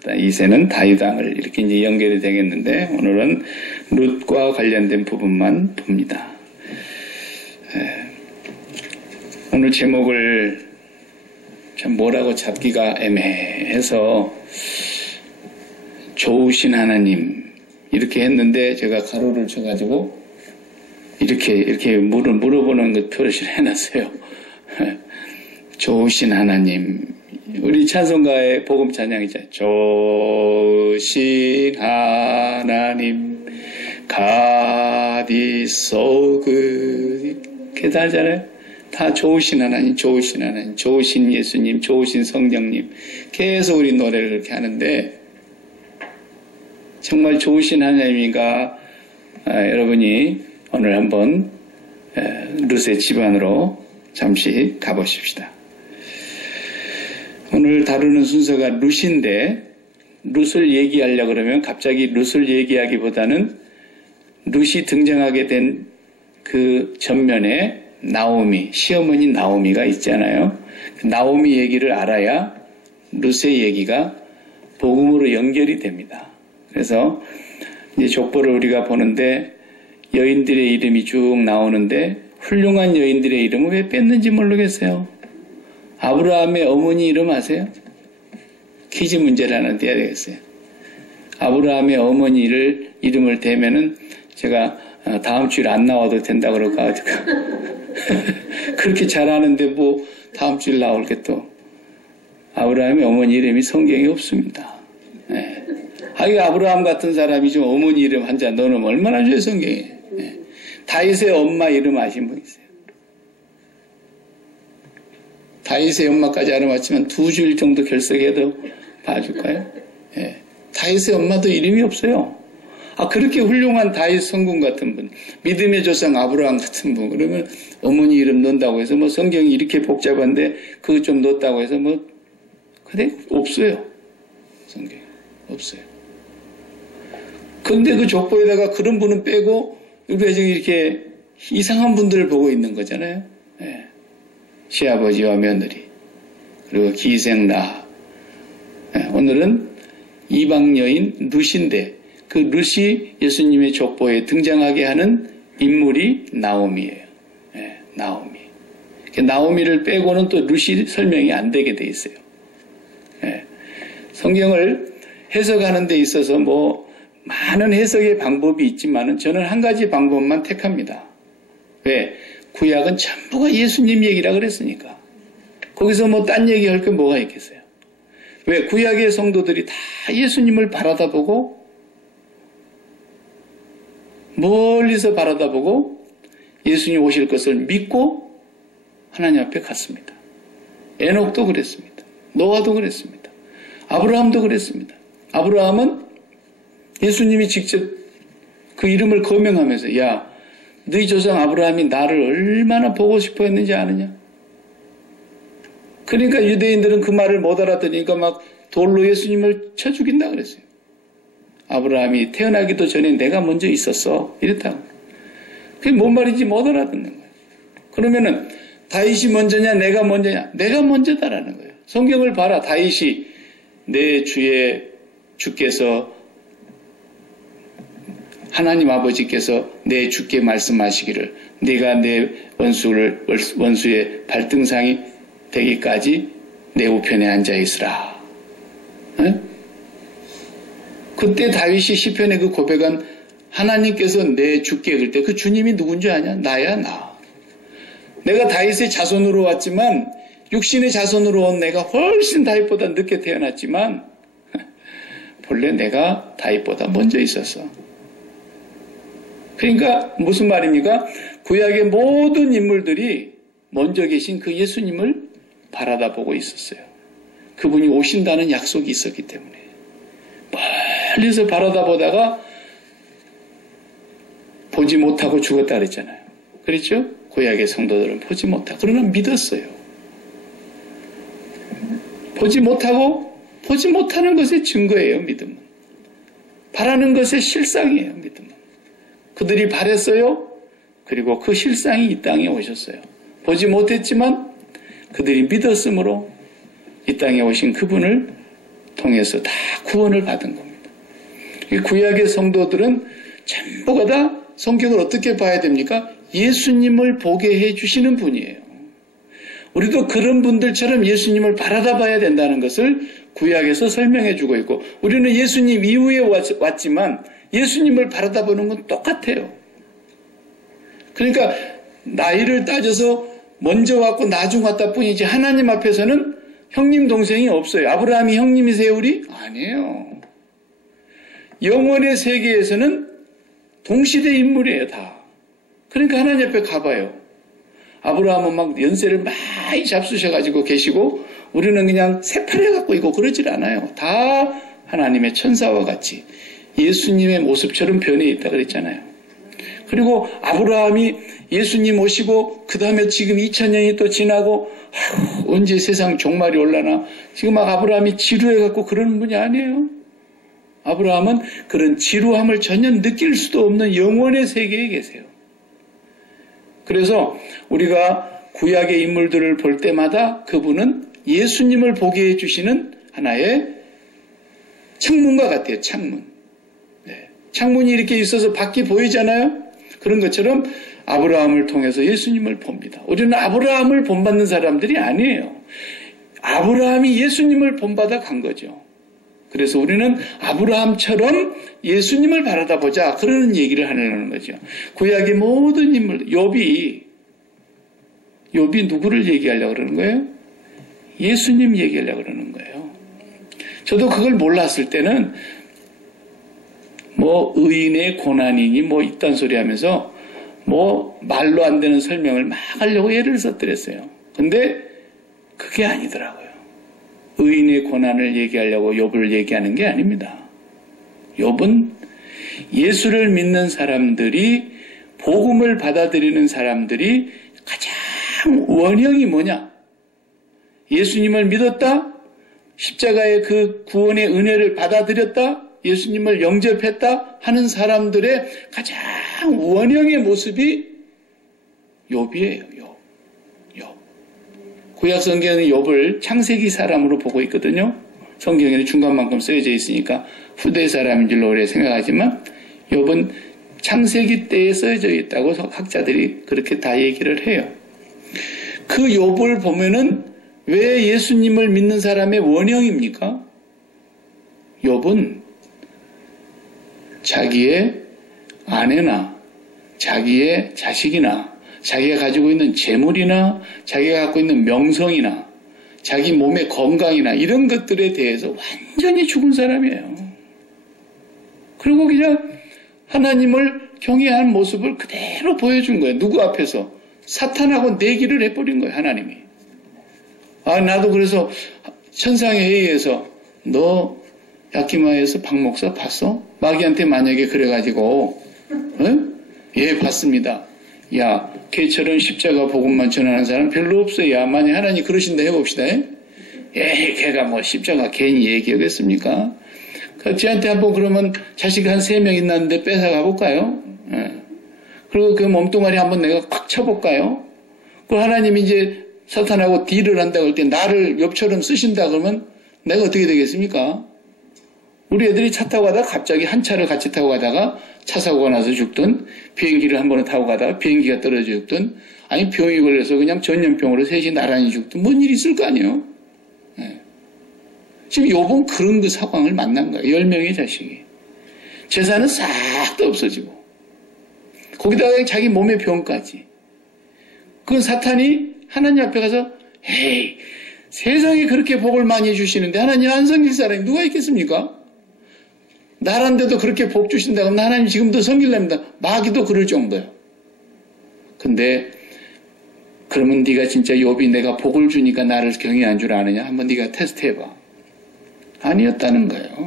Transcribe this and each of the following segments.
그다음 2세는 다윗왕을 이렇게 이제 연결이 되겠는데 오늘은 룻과 관련된 부분만 봅니다. 오늘 제목을 참 뭐라고 잡기가 애매해서 좋으신 하나님 이렇게 했는데 제가 가로를 쳐가지고 이렇게 물어보는 것 표시를 해놨어요. 좋으신 하나님. 우리 찬송가의 복음 찬양이죠. 좋으신 하나님 God is so good. 이렇게 다 하잖아요. 다 좋으신 하나님, 좋으신 하나님, 좋으신 예수님, 좋으신 성령님. 계속 우리 노래를 그렇게 하는데 정말 좋으신 하나님인가? 여러분이 오늘 한번 룻의 집안으로 잠시 가보십시다. 오늘 다루는 순서가 룻인데 룻을 얘기하려고 그러면 갑자기 룻을 얘기하기보다는 룻이 등장하게 된 그 전면에 나오미, 시어머니 나오미가 있잖아요. 나오미 얘기를 알아야 룻의 얘기가 복음으로 연결이 됩니다. 그래서 이제 족보를 우리가 보는데 여인들의 이름이 쭉 나오는데 훌륭한 여인들의 이름을 왜 뺐는지 모르겠어요. 아브라함의 어머니 이름 아세요? 퀴즈 문제를 하나 떼야 되겠어요. 아브라함의 어머니 이름을 대면은 제가 다음 주에 안 나와도 된다 그럴까 그렇게 잘하는데 뭐 다음 주에 나올 게 또 아브라함의 어머니 이름이 성경에 없습니다. 네. 아브라함 같은 사람이 좀 어머니 이름 한자 넣으면 얼마나 좋아요 성경에. 네. 다윗의 엄마 이름 아신 분 있어요? 다윗의 엄마까지 알아맞히면 2주일 정도 결석해도 봐줄까요? 네. 다윗의 엄마도 이름이 없어요. 그렇게 훌륭한 다윗 성군 같은 분, 믿음의 조상 아브라함 같은 분, 그러면 어머니 이름 넣는다고 해서 뭐 성경이 이렇게 복잡한데 그거 좀 넣었다고 해서 뭐, 근데 없어요. 성경에. 없어요. 근데 그 족보에다가 그런 분은 빼고 우리가 지금 이렇게 이상한 분들을 보고 있는 거잖아요. 네. 시아버지와 며느리, 그리고 기생라. 네. 오늘은 이방 여인 룻인데 그 룻이 예수님의 족보에 등장하게 하는 인물이 나오미예요. 네, 나오미. 나오미를 빼고는 또 룻이 설명이 안 되게 돼 있어요. 네, 성경을 해석하는 데 있어서 뭐 많은 해석의 방법이 있지만은 저는 한 가지 방법만 택합니다. 왜? 구약은 전부가 예수님 얘기라 그랬으니까. 거기서 뭐 딴 얘기할 게 뭐가 있겠어요? 왜? 구약의 성도들이 다 예수님을 바라다보고 멀리서 바라다보고 예수님 오실 것을 믿고 하나님 앞에 갔습니다. 에녹도 그랬습니다. 노아도 그랬습니다. 아브라함도 그랬습니다. 아브라함은 예수님이 직접 그 이름을 거명하면서 야, 너희 조상 아브라함이 나를 얼마나 보고 싶어 했는지 아느냐? 그러니까 유대인들은 그 말을 못 알아들으니까 막 돌로 예수님을 쳐 죽인다 그랬어요. 아브라함이 태어나기도 전에 내가 먼저 있었어. 이랬다고. 그게 뭔 말인지 못 알아듣는 거예요. 그러면은 다윗이 먼저냐 내가 먼저냐? 내가 먼저다라는 거예요. 성경을 봐라. 다윗이 내 주께서 하나님 아버지께서 내 주께 말씀하시기를 네가 내 원수의 발등상이 되기까지 내 우편에 앉아 있으라. 네? 그때 다윗이 시편에 그 고백한 하나님께서 내 주께 그럴 때 그 주님이 누군지 아냐? 나야 나. 내가 다윗의 자손으로 왔지만 육신의 자손으로 온 내가 훨씬 다윗보다 늦게 태어났지만 본래 내가 다윗보다 먼저 있었어. 그러니까 무슨 말입니까? 구약의 모든 인물들이 먼저 계신 그 예수님을 바라다 보고 있었어요. 그분이 오신다는 약속이 있었기 때문에. 멀리서 바라다 보다가 보지 못하고 죽었다 그랬잖아요. 그렇죠? 구약의 성도들은 보지 못하고 그러나 믿었어요. 보지 못하는 것의 증거예요. 믿음은. 바라는 것의 실상이에요. 믿음은. 그들이 바랬어요. 그리고 그 실상이 이 땅에 오셨어요. 보지 못했지만 그들이 믿었으므로 이 땅에 오신 그분을 통해서 다 구원을 받은 겁니다. 이 구약의 성도들은 전부가 다 성경을 어떻게 봐야 됩니까? 예수님을 보게 해주시는 분이에요. 우리도 그런 분들처럼 예수님을 바라다 봐야 된다는 것을 구약에서 설명해 주고 있고, 우리는 예수님 이후에 왔지만 예수님을 바라다 보는 건 똑같아요. 그러니까 나이를 따져서 먼저 왔고 나중 왔다 뿐이지 하나님 앞에서는 형님 동생이 없어요. 아브라함이 형님이세요 우리? 아니에요. 영원의 세계에서는 동시대 인물이에요 다. 그러니까 하나님 앞에 가봐요. 아브라함은 막 연세를 많이 잡수셔가지고 계시고 우리는 그냥 새파래 갖고 있고 그러질 않아요. 다 하나님의 천사와 같이 예수님의 모습처럼 변해 있다 그랬잖아요. 그리고 아브라함이 예수님 오시고 그 다음에 지금 2000년이 또 지나고 언제 세상 종말이 올라나 지금 막 아브라함이 지루해갖고 그러는 분이 아니에요. 아브라함은 그런 지루함을 전혀 느낄 수도 없는 영원의 세계에 계세요. 그래서 우리가 구약의 인물들을 볼 때마다 그분은 예수님을 보게 해주시는 하나의 창문과 같아요. 창문. 네. 창문이 이렇게 있어서 밖이 보이잖아요. 그런 것처럼 아브라함을 통해서 예수님을 봅니다. 우리는 아브라함을 본받는 사람들이 아니에요. 아브라함이 예수님을 본받아 간 거죠. 그래서 우리는 아브라함처럼 예수님을 바라다 보자 그러는 얘기를 하려는 거죠. 구약의 모든 인물, 욥이 누구를 얘기하려고 그러는 거예요? 예수님 얘기하려고 그러는 거예요. 저도 그걸 몰랐을 때는 뭐 의인의 고난이니 뭐 이딴 소리 하면서 뭐 말로 안 되는 설명을 막 하려고 예를 썼더랬어요. 근데 그게 아니더라고요. 의인의 고난을 얘기하려고 욥을 얘기하는 게 아닙니다. 욥은 예수를 믿는 사람들이, 복음을 받아들이는 사람들이 가장 원형이 뭐냐? 예수님을 믿었다? 십자가의 그 구원의 은혜를 받아들였다? 예수님을 영접했다? 하는 사람들의 가장 원형의 모습이 욥이에요. 욥. 구약 성경은 욥을 창세기 사람으로 보고 있거든요. 성경에는 중간만큼 쓰여져 있으니까 후대 사람인 줄로 오래 생각하지만 욥은 창세기 때에 쓰여져 있다고 학자들이 그렇게 다 얘기를 해요. 그 욥을 보면은 왜 예수님을 믿는 사람의 원형입니까? 욥은 자기의 아내나 자기의 자식이나 자기가 가지고 있는 재물이나 자기가 갖고 있는 명성이나 자기 몸의 건강이나 이런 것들에 대해서 완전히 죽은 사람이에요. 그리고 그냥 하나님을 경외하는 모습을 그대로 보여준 거예요. 누구 앞에서? 사탄하고 내기를 해버린 거예요. 하나님이. 나도 그래서 천상의 회의에서 너 야키마에서 박 목사 봤어? 마귀한테 만약에 그래가지고 예 봤습니다. 야 걔처럼 십자가 복음만 전하는 사람 별로 없어요. 야 만약 하나님 그러신다 해봅시다. 걔가 뭐 십자가 괜히 얘기하겠습니까? 쟤한테 한번 그러면 자식 한 3명 있는데 뺏어가 볼까요? 그리고 그 몸뚱아리 한번 내가 콱 쳐볼까요? 그리고 하나님이 이제 사탄하고 딜을 한다고 할 때 나를 욥처럼 쓰신다 그러면 내가 어떻게 되겠습니까? 우리 애들이 차 타고 가다가 갑자기 한 차를 같이 타고 가다가 차 사고가 나서 죽든 비행기를 한 번에 타고 가다가 비행기가 떨어져 죽든 아니 병이 걸려서 그냥 전염병으로 셋이 나란히 죽든 뭔 일이 있을 거 아니에요. 네. 지금 욥은 그런 그 상황을 만난 거예요. 10명의 자식이. 재산은 싹 다 없어지고 거기다가 자기 몸의 병까지. 그건 사탄이 하나님 앞에 가서 에이 세상에 그렇게 복을 많이 주시는데 하나님 안 섬길 사람이 누가 있겠습니까? 나란데도 그렇게 복 주신다 그러면 하나님 지금도 섬길랍니다. 마귀도 그럴 정도예요. 근데 그러면 네가 진짜 욥이 내가 복을 주니까 나를 경외한 줄 아느냐? 한번 네가 테스트해봐. 아니었다는 거예요.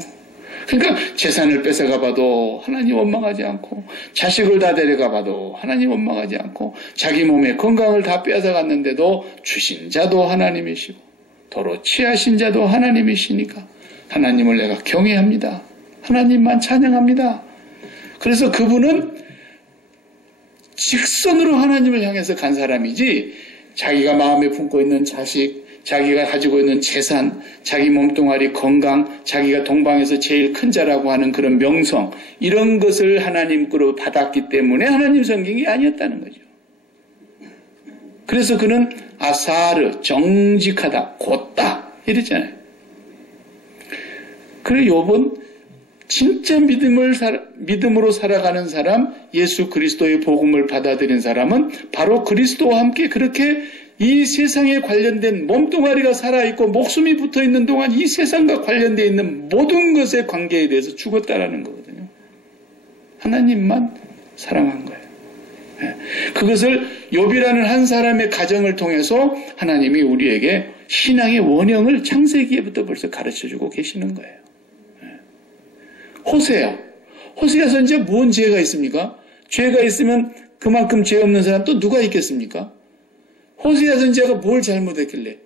그러니까 재산을 뺏어가 봐도 하나님 원망하지 않고 자식을 다 데려가 봐도 하나님 원망하지 않고 자기 몸의 건강을 다 뺏어갔는데도 주신 자도 하나님이시고 도로 취하신 자도 하나님이시니까 하나님을 내가 경외합니다. 하나님만 찬양합니다. 그래서 그분은 직선으로 하나님을 향해서 간 사람이지 자기가 마음에 품고 있는 자식, 자기가 가지고 있는 재산, 자기 몸뚱아리 건강, 자기가 동방에서 제일 큰 자라고 하는 그런 명성, 이런 것을 하나님 거로 받았기 때문에 하나님 성경이 아니었다는 거죠. 그래서 그는 아사르, 정직하다, 곧다 이랬잖아요. 그래 욥은 진짜 믿음으로 살아가는 사람, 예수 그리스도의 복음을 받아들인 사람은 바로 그리스도와 함께 그렇게 이 세상에 관련된 몸뚱아리가 살아있고 목숨이 붙어있는 동안 이 세상과 관련되어 있는 모든 것의 관계에 대해서 죽었다라는 거거든요. 하나님만 사랑한 거예요. 그것을 욥이라는 한 사람의 가정을 통해서 하나님이 우리에게 신앙의 원형을 창세기에부터 벌써 가르쳐주고 계시는 거예요. 호세아 선지자 뭔 죄가 있습니까? 죄가 있으면 그만큼 죄 없는 사람 또 누가 있겠습니까? 호세아 선지자가 뭘 잘못했길래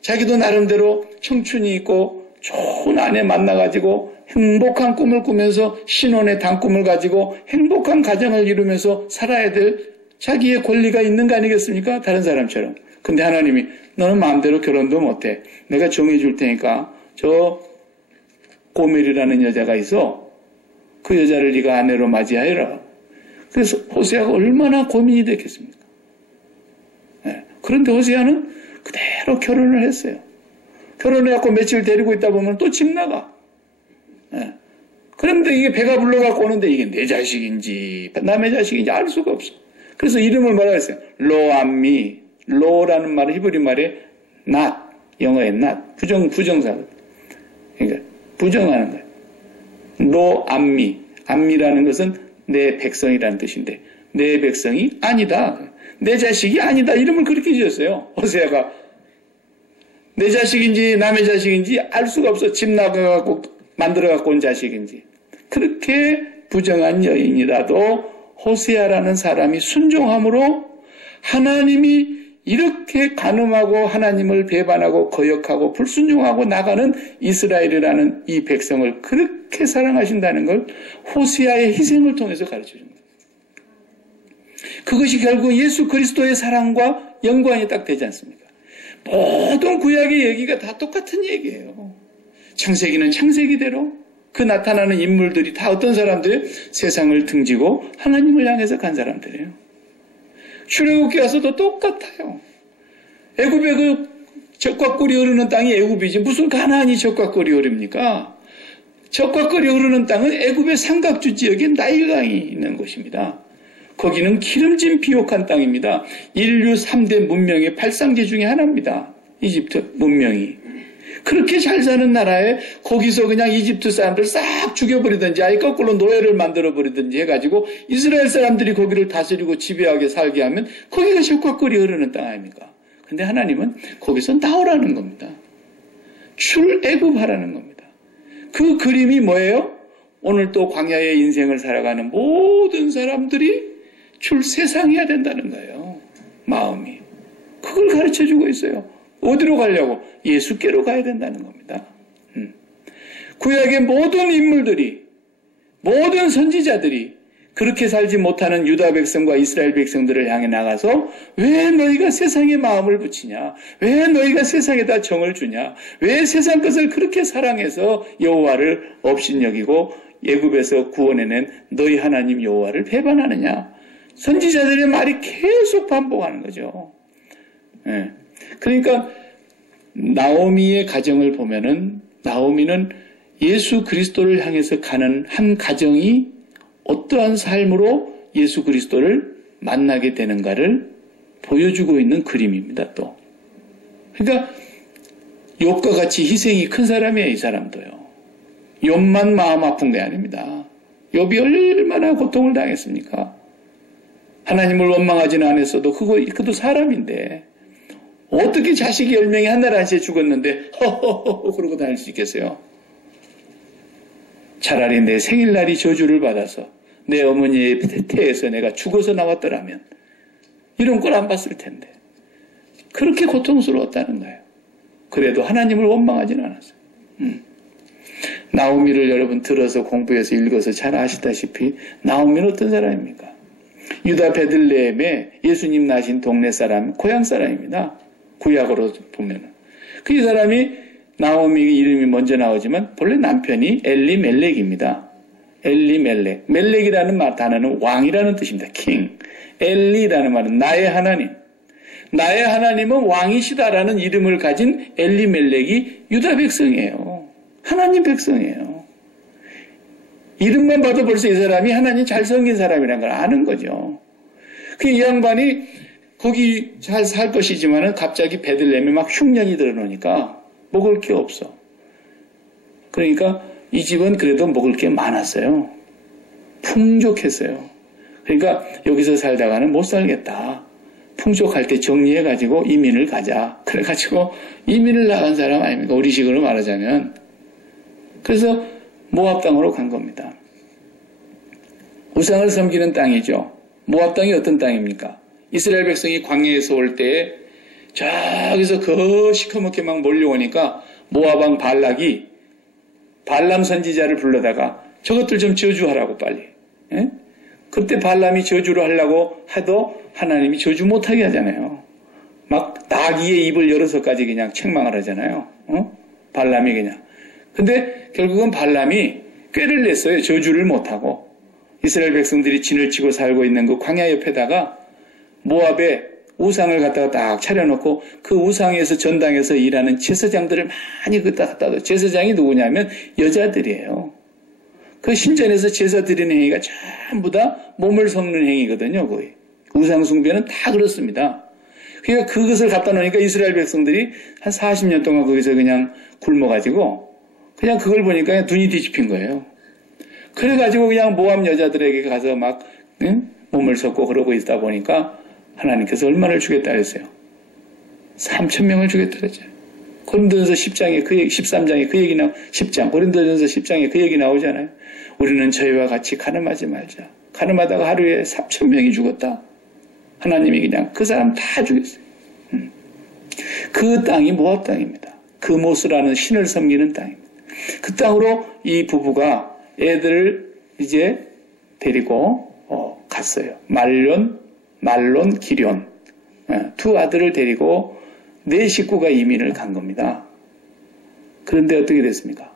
자기도 나름대로 청춘이 있고 좋은 아내 만나가지고 행복한 꿈을 꾸면서 신혼의 단꿈을 가지고 행복한 가정을 이루면서 살아야 될 자기의 권리가 있는 거 아니겠습니까? 다른 사람처럼. 근데 하나님이 너는 마음대로 결혼도 못해. 내가 정해줄 테니까 저 고멜이라는 여자가 있어. 그 여자를 네가 아내로 맞이하여라. 그래서 호세아가 얼마나 고민이 됐겠습니까? 그런데 호세아는 그대로 결혼을 했어요. 결혼해갖고 며칠 데리고 있다 보면 또 집 나가. 그런데 이게 배가 불러갖고 오는데 이게 내 자식인지 남의 자식인지 알 수가 없어. 그래서 이름을 뭐라고 했어요? 로암미. 로라는 말은 히브리 말에 not, 영어의 not, 부정사. 그러니까 부정하는 거예요. 로암미. 암미라는 것은 내 백성이라는 뜻인데 내 백성이 아니다. 내 자식이 아니다. 이름을 그렇게 지었어요. 호세아가 내 자식인지 남의 자식인지 알 수가 없어. 집 나가갖고 만들어갖고 온 자식인지. 그렇게 부정한 여인이라도 호세아라는 사람이 순종함으로 하나님이 이렇게 간음하고 하나님을 배반하고 거역하고 불순종하고 나가는 이스라엘이라는 이 백성을 그렇게 사랑하신다는 걸 호세아의 희생을 통해서 가르쳐줍니다. 그것이 결국 예수 그리스도의 사랑과 연관이 딱 되지 않습니까? 모든 구약의 얘기가 다 똑같은 얘기예요. 창세기는 창세기대로 그 나타나는 인물들이 다 어떤 사람들? 세상을 등지고 하나님을 향해서 간 사람들이에요. 출애굽기 와서도 똑같아요. 애굽의 그 젖과 꿀이 흐르는 땅이 애굽이지 무슨 가나안이 젖과 꿀이 흐릅니까? 젖과 꿀이 흐르는 땅은 애굽의 삼각주 지역에 나일강이 있는 곳입니다. 거기는 기름진 비옥한 땅입니다. 인류 3대 문명의 발상지 중에 하나입니다. 이집트 문명이. 그렇게 잘 사는 나라에 거기서 그냥 이집트 사람들 싹 죽여버리든지 아예 거꾸로 노예를 만들어버리든지 해가지고 이스라엘 사람들이 거기를 다스리고 지배하게 살게 하면 거기가 젖과 꿀이 흐르는 땅 아닙니까? 근데 하나님은 거기서 나오라는 겁니다. 출애굽하라는 겁니다. 그 그림이 뭐예요? 오늘 또 광야의 인생을 살아가는 모든 사람들이 출세상해야 된다는 거예요. 마음이. 그걸 가르쳐주고 있어요. 어디로 가려고? 예수께로 가야 된다는 겁니다. 구약의 모든 인물들이, 모든 선지자들이 그렇게 살지 못하는 유다 백성과 이스라엘 백성들을 향해 나가서 왜 너희가 세상에 마음을 붙이냐? 왜 너희가 세상에다 정을 주냐? 왜 세상 것을 그렇게 사랑해서 여호와를 업신여기고 애굽에서 구원해낸 너희 하나님 여호와를 배반하느냐? 선지자들의 말이 계속 반복하는 거죠. 그러니까 나오미의 가정을 보면은 나오미는 예수 그리스도를 향해서 가는 한 가정이 어떠한 삶으로 예수 그리스도를 만나게 되는가를 보여주고 있는 그림입니다. 또 그러니까 욥과 같이 희생이 큰 사람이에요. 이 사람도요. 욥만 마음 아픈 게 아닙니다. 욥이 얼마나 고통을 당했습니까? 하나님을 원망하지는 않았어도 그도 사람인데 어떻게 자식이 10명이 한 달 안시에 죽었는데 허허허 그러고 다닐 수 있겠어요? 차라리 내 생일날이 저주를 받아서 내 어머니의 태에서 내가 죽어서 나왔더라면 이런 걸 안 봤을 텐데 그렇게 고통스러웠다는 거예요. 그래도 하나님을 원망하지는 않았어요. 나오미를 여러분 들어서 공부해서 읽어서 잘 아시다시피 나오미는 어떤 사람입니까? 유다 베들레헴에 예수님 나신 동네 사람, 고향 사람입니다. 구약으로 보면은. 그 이 사람이 나오미 이름이 먼저 나오지만 본래 남편이 엘리멜렉입니다. 엘리멜렉. 멜렉이라는 단어는 왕이라는 뜻입니다. king. 엘리라는 말은 나의 하나님. 나의 하나님은 왕이시다라는 이름을 가진 엘리멜렉이 유다 백성이에요. 하나님 백성이에요. 이름만 봐도 벌써 이 사람이 하나님 잘 섬긴 사람이라는 걸 아는 거죠. 이 양반이 거기 잘 살 것이지만은 갑자기 베들레헴에 막 흉년이 들어오니까 먹을 게 없어. 그러니까 이 집은 그래도 먹을 게 많았어요. 풍족했어요. 그러니까 여기서 살다가는 못 살겠다. 풍족할 때 정리해가지고 이민을 가자. 그래가지고 이민을 나간 사람 아닙니까? 우리식으로 말하자면. 그래서 모압 땅으로 간 겁니다. 우상을 섬기는 땅이죠. 모압 땅이 어떤 땅입니까? 이스라엘 백성이 광야에서 올 때 저기서 그 시커멓게 막 몰려오니까 모압 왕 발락이 발람 선지자를 불러다가 저것들 좀 저주하라고 빨리. 예? 그때 발람이 저주를 하려고 해도 하나님이 저주 못하게 하잖아요. 막 나귀의 입을 열어서까지 그냥 책망을 하잖아요. 발람이 그냥. 근데 결국은 발람이 꾀를 냈어요. 저주를 못하고. 이스라엘 백성들이 진을 치고 살고 있는 그 광야 옆에다가 모압에 우상을 갖다가 딱 차려놓고 그 우상에서 전당에서 일하는 제사장들을 많이 갖다 둬. 제사장이 누구냐면 여자들이에요. 그 신전에서 제사 드리는 행위가 전부 다 몸을 섞는 행위거든요. 거의. 우상 숭배는 다 그렇습니다. 그러니까 그것을 갖다 놓으니까 이스라엘 백성들이 한 40년 동안 거기서 그냥 굶어가지고 그냥 그걸 보니까 눈이 뒤집힌 거예요. 그래가지고 그냥 모압 여자들에게 가서 막 몸을 섞고 그러고 있다 보니까 하나님께서 얼마를 주겠다 그랬어요? 3,000명을 주겠다 그랬죠. 고린도전서 10장에 그 얘기, 13장에 그 얘기 10장, 고린도전서 10장에 그 얘기 나오잖아요. 우리는 저희와 같이 가늠하지 말자. 가늠하다가 하루에 3,000명이 죽었다. 하나님이 그냥 그 사람 다 죽였어요. 그 땅이 모압 땅입니다. 그모스라는 신을 섬기는 땅입니다. 그 땅으로 이 부부가 애들을 이제 데리고 갔어요. 말론, 기련. 두 아들을 데리고 네 식구가 이민을 간 겁니다. 그런데 어떻게 됐습니까?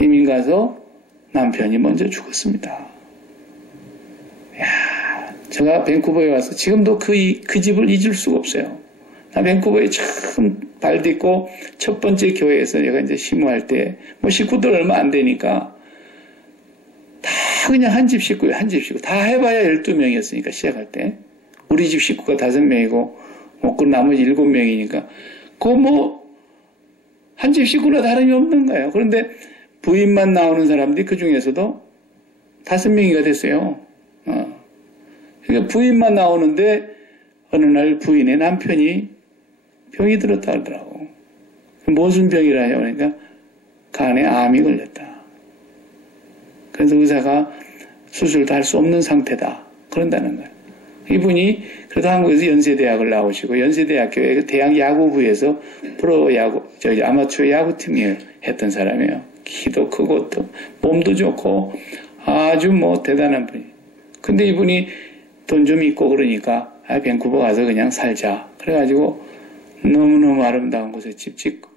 이민 가서 남편이 먼저 죽었습니다. 야, 제가 밴쿠버에 와서 지금도 그 집을 잊을 수가 없어요. 나 밴쿠버에 처음 발 딛고 첫 번째 교회에서 내가 이제 심호할 때, 식구들 얼마 안 되니까 다 그냥 한 집 식구예요, 한 집 식구. 다 해봐야 12명이었으니까, 시작할 때. 우리 집 식구가 5명이고, 그 나머지 7명이니까, 한 집 식구나 다름이 없는 거예요. 그런데 부인만 나오는 사람들이 그 중에서도 5명이가 됐어요. 그러니까 부인만 나오는데, 어느 날 부인의 남편이 병이 들었다 하더라고. 무슨 병이라냐 그러니까 간에 암이 걸렸다. 그래서 의사가 수술도 할 수 없는 상태다. 그런다는 거예요. 이분이 그래도 한국에서 연세대학을 나오시고 연세대학교의 대학 야구부에서 프로야구, 아마추어 야구팀에 했던 사람이에요. 키도 크고 또 몸도 좋고 아주 대단한 분이. 근데 이분이 돈 좀 있고 그러니까 밴쿠버 가서 그냥 살자. 그래가지고 너무너무 아름다운 곳에 집 짓고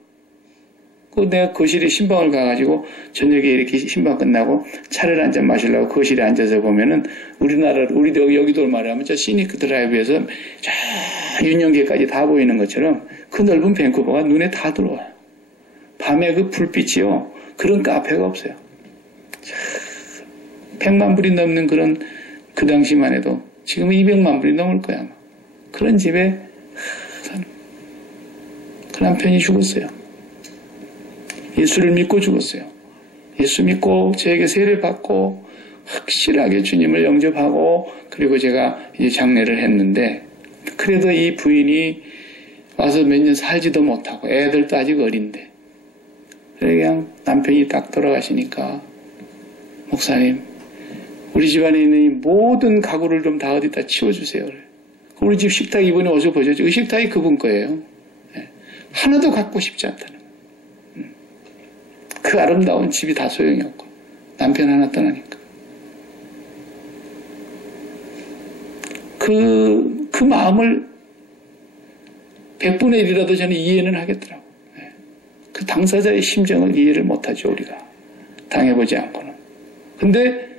내가 거실에 신방을 가가지고 저녁에 이렇게 신방 끝나고 차를 한잔 마시려고 거실에 앉아서 보면은 우리도 여기도 말하면 저 시니크 드라이브에서 저 윤영계까지 다 보이는 것처럼 그 넓은 밴쿠버가 눈에 다 들어와요. 밤에 그 불빛이요. 그런 카페가 없어요. 100만 불이 넘는 그런 그 당시만 해도 지금은 200만 불이 넘을 거야. 아마. 그런 집에 그 남편이 죽었어요. 예수를 믿고 죽었어요. 예수 믿고 저에게 세례 받고 확실하게 주님을 영접하고 그리고 제가 이제 장례를 했는데 그래도 이 부인이 와서 몇 년 살지도 못하고 애들도 아직 어린데 그냥 남편이 딱 돌아가시니까 목사님 우리 집안에 있는 이 모든 가구를 좀 다 어디다 치워주세요. 우리 집 식탁 이번에 어서 보셨죠? 이 식탁이 그분 거예요. 하나도 갖고 싶지 않다는 거예요. 그 아름다운 집이 다 소용이 없고 남편 하나 떠나니까 그 마음을 100분의 1이라도 저는 이해는 하겠더라고요. 그 당사자의 심정을 이해를 못하죠, 우리가. 당해보지 않고는. 근데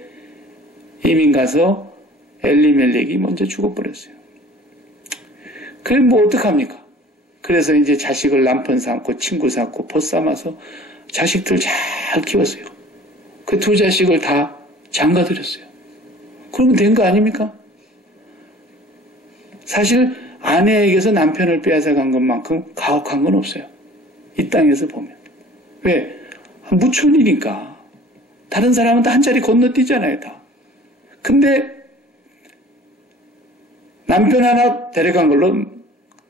이민 가서 엘리멜렉이 먼저 죽어버렸어요. 그래 뭐 어떡합니까? 그래서 이제 자식을 남편 삼고 친구 삼고 벗 삼아서 자식들 잘 키웠어요. 그 두 자식을 다 장가들였어요. 그러면 된 거 아닙니까? 사실 아내에게서 남편을 빼앗아간 것만큼 가혹한 건 없어요. 이 땅에서 보면. 왜? 무촌이니까. 다른 사람은 다 한 자리 건너뛰잖아요, 다. 근데 남편 하나 데려간 걸로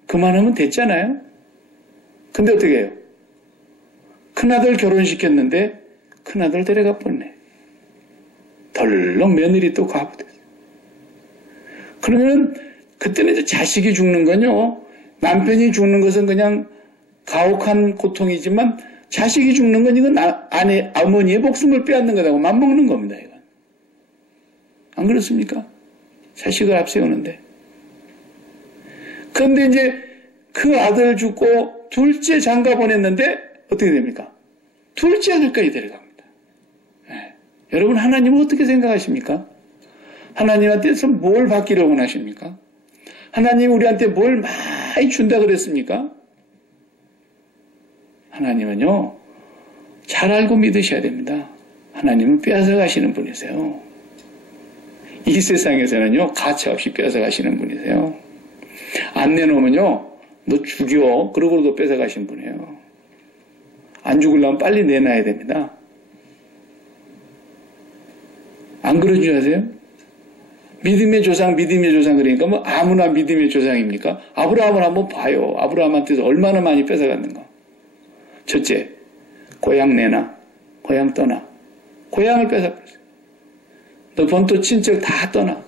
그만하면 됐잖아요. 근데 어떻게 해요? 큰아들 결혼시켰는데 큰아들 데려가 버렸네. 덜렁 며느리 또 가부됐어요. 그러면 그때는 이제 자식이 죽는 건요, 남편이 죽는 것은 그냥 가혹한 고통이지만 자식이 죽는 건 이건 아내, 어머니의 목숨을 빼앗는 거라고 맘먹는 겁니다, 이건. 안 그렇습니까? 자식을 앞세우는데. 그런데 이제 그 아들 죽고 둘째 장가 보냈는데 어떻게 됩니까? 둘째 아들까지 데려갑니다. 네. 여러분 하나님은 어떻게 생각하십니까? 하나님한테서 뭘 받기를 원하십니까? 하나님 우리한테 뭘 많이 준다 그랬습니까? 하나님은요, 잘 알고 믿으셔야 됩니다. 하나님은 빼앗아 가시는 분이세요. 이 세상에서는요, 가차없이 빼앗아 가시는 분이세요. 안 내놓으면요, 너 죽여. 그러고도 뺏어 가신 분이에요. 안 죽으려면 빨리 내놔야 됩니다. 안 그런 줄 아세요? 믿음의 조상 그러니까 뭐 아무나 믿음의 조상입니까? 아브라함을 한번 봐요. 아브라함한테서 얼마나 많이 뺏어갔는가. 첫째, 고향 내놔. 고향 떠나. 고향을 뺏어버렸어요. 너 본토 친척 다 떠나.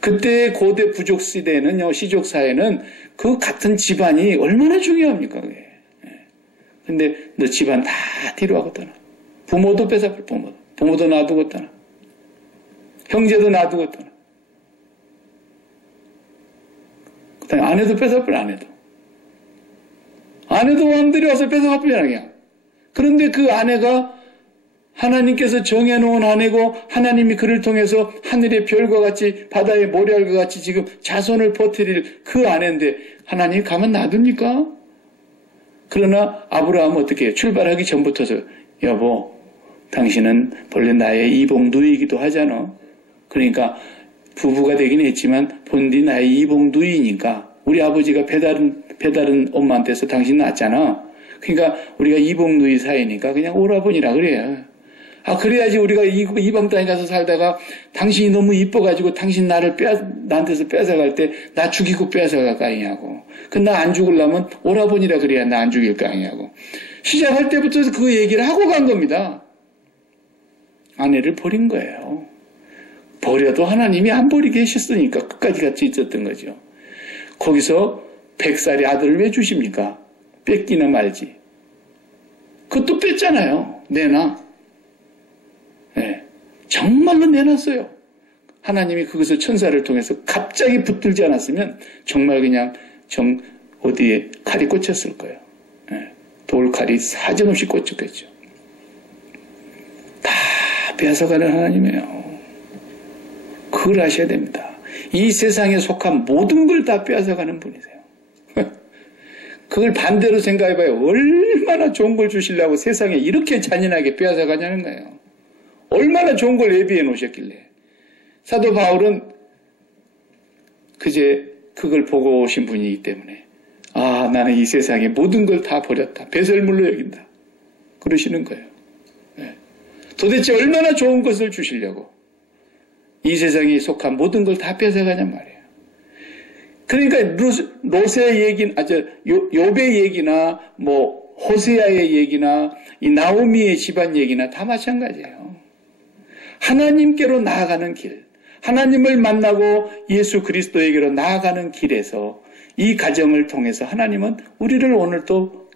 그때 고대 부족 시대에는요, 시족 사회는 그 같은 집안이 얼마나 중요합니까, 그게. 근데 너 집안 다 뒤로하고 떠나. 부모도 뺏어버려, 부모도 놔두고 떠나. 형제도 놔두고 떠나. 그 다음에 아내도 뺏어버려, 아내도 왕들이 와서 뺏어가버려, 그냥. 그런데 그 아내가 하나님께서 정해놓은 아내고 하나님이 그를 통해서 하늘의 별과 같이 바다의 모래알과 같이 지금 자손을 퍼뜨릴 그 아내인데 하나님 가만 놔둡니까? 그러나 아브라함은 어떻게 해요? 출발하기 전부터서 여보, 당신은 본래 나의 이복 누이이기도 하잖아. 그러니까 부부가 되긴 했지만 본디 나의 이복 누이니까 우리 아버지가 배다른 엄마한테서 당신 낳았잖아. 그러니까 우리가 이복 누이 사이니까 그냥 오라버니라 그래요. 아, 그래야지 우리가 이방 땅에 가서 살다가 당신이 너무 이뻐가지고 당신 나한테서 뺏어갈 때 나 죽이고 뺏어갈 거 아니냐고. 나 안 죽으려면 오라버니라 그래야 나 안 죽일 거 아니냐고. 시작할 때부터 그 얘기를 하고 간 겁니다. 아내를 버린 거예요. 버려도 하나님이 안 버리게 하셨으니까 끝까지 같이 있었던 거죠. 거기서 100살의 아들을 왜 주십니까? 뺏기나 말지. 그것도 뺐잖아요. 내놔. 네, 정말로 내놨어요. 하나님이 그것을 천사를 통해서 갑자기 붙들지 않았으면 정말 그냥 어디에 칼이 꽂혔을 거예요. 네, 돌칼이 사정없이 꽂혔겠죠. 다 뺏어가는 하나님이에요. 그걸 아셔야 됩니다. 이 세상에 속한 모든 걸 다 뺏어가는 분이세요. 그걸 반대로 생각해봐요. 얼마나 좋은 걸 주시려고 세상에 이렇게 잔인하게 뺏어가냐는 거예요. 얼마나 좋은 걸 예비해 놓으셨길래. 사도 바울은 그제 그걸 보고 오신 분이기 때문에 아, 나는 이 세상의 모든 걸 다 버렸다. 배설물로 여긴다. 그러시는 거예요. 네. 도대체 얼마나 좋은 것을 주시려고 이 세상에 속한 모든 걸 다 뺏어가냔 말이에요. 그러니까 롯의 얘기, 욥의 얘기나 호세아의 얘기나 이 나오미의 집안 얘기나 다 마찬가지예요. 하나님께로 나아가는 길, 하나님을 만나고 예수 그리스도에게로 나아가는 길에서 이 가정을 통해서 하나님은 우리를 오늘 또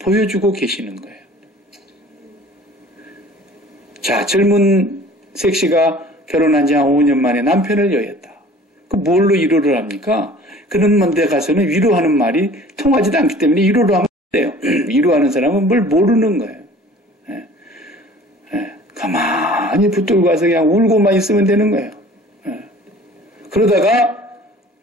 보여주고 계시는 거예요. 자, 젊은 섹시가 결혼한 지 한 5년 만에 남편을 여였다. 그 뭘로 위로를 합니까? 그런 데 가서는 위로하는 말이 통하지도 않기 때문에 위로를 하면 안 돼요. 위로하는 사람은 뭘 모르는 거예요. 예. 예. 가만히 붙들고 가서 그냥 울고만 있으면 되는 거예요. 예. 그러다가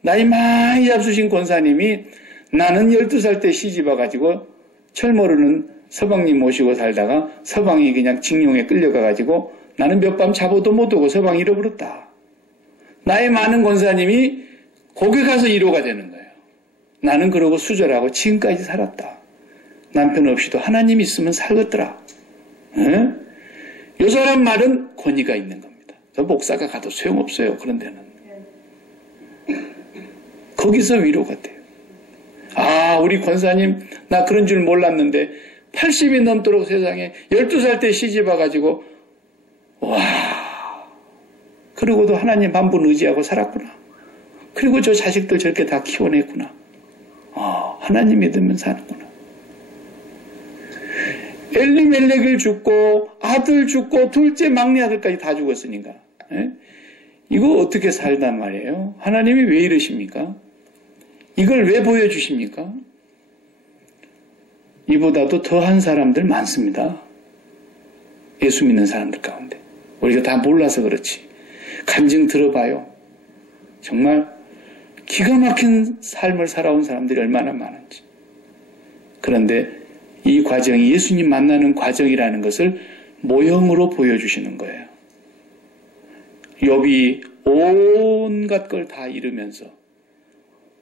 나이 많이 잡수신 권사님이 나는 12살 때 시집 와가지고 철 모르는 서방님 모시고 살다가 서방이 그냥 징용에 끌려가가지고 나는 몇 밤 잡아도 못 오고 서방이 잃어버렸다. 나이 많은 권사님이 거기 가서 위로가 되는 거예요. 나는 그러고 수절하고 지금까지 살았다. 남편 없이도 하나님 있으면 살겠더라. 예? 이 사람 말은 권위가 있는 겁니다. 저 목사가 가도 소용없어요. 그런 데는. 거기서 위로가 돼요. 아, 우리 권사님 나 그런 줄 몰랐는데 80이 넘도록 세상에 12살 때 시집 와가지고 와, 그러고도 하나님 한 분 의지하고 살았구나. 그리고 저 자식들 저렇게 다 키워냈구나. 아, 하나님 믿으면 사는구나. 엘리멜렉을 죽고 아들 죽고 둘째 막내 아들까지 다 죽었으니까. 예? 이거 어떻게 살단 말이에요? 하나님이 왜 이러십니까? 이걸 왜 보여주십니까? 이보다도 더한 사람들 많습니다. 예수 믿는 사람들 가운데. 우리가 다 몰라서 그렇지. 간증 들어봐요. 정말 기가 막힌 삶을 살아온 사람들이 얼마나 많은지. 그런데 이 과정이 예수님 만나는 과정이라는 것을 모형으로 보여주시는 거예요. 욥이 온갖 걸 다 잃으면서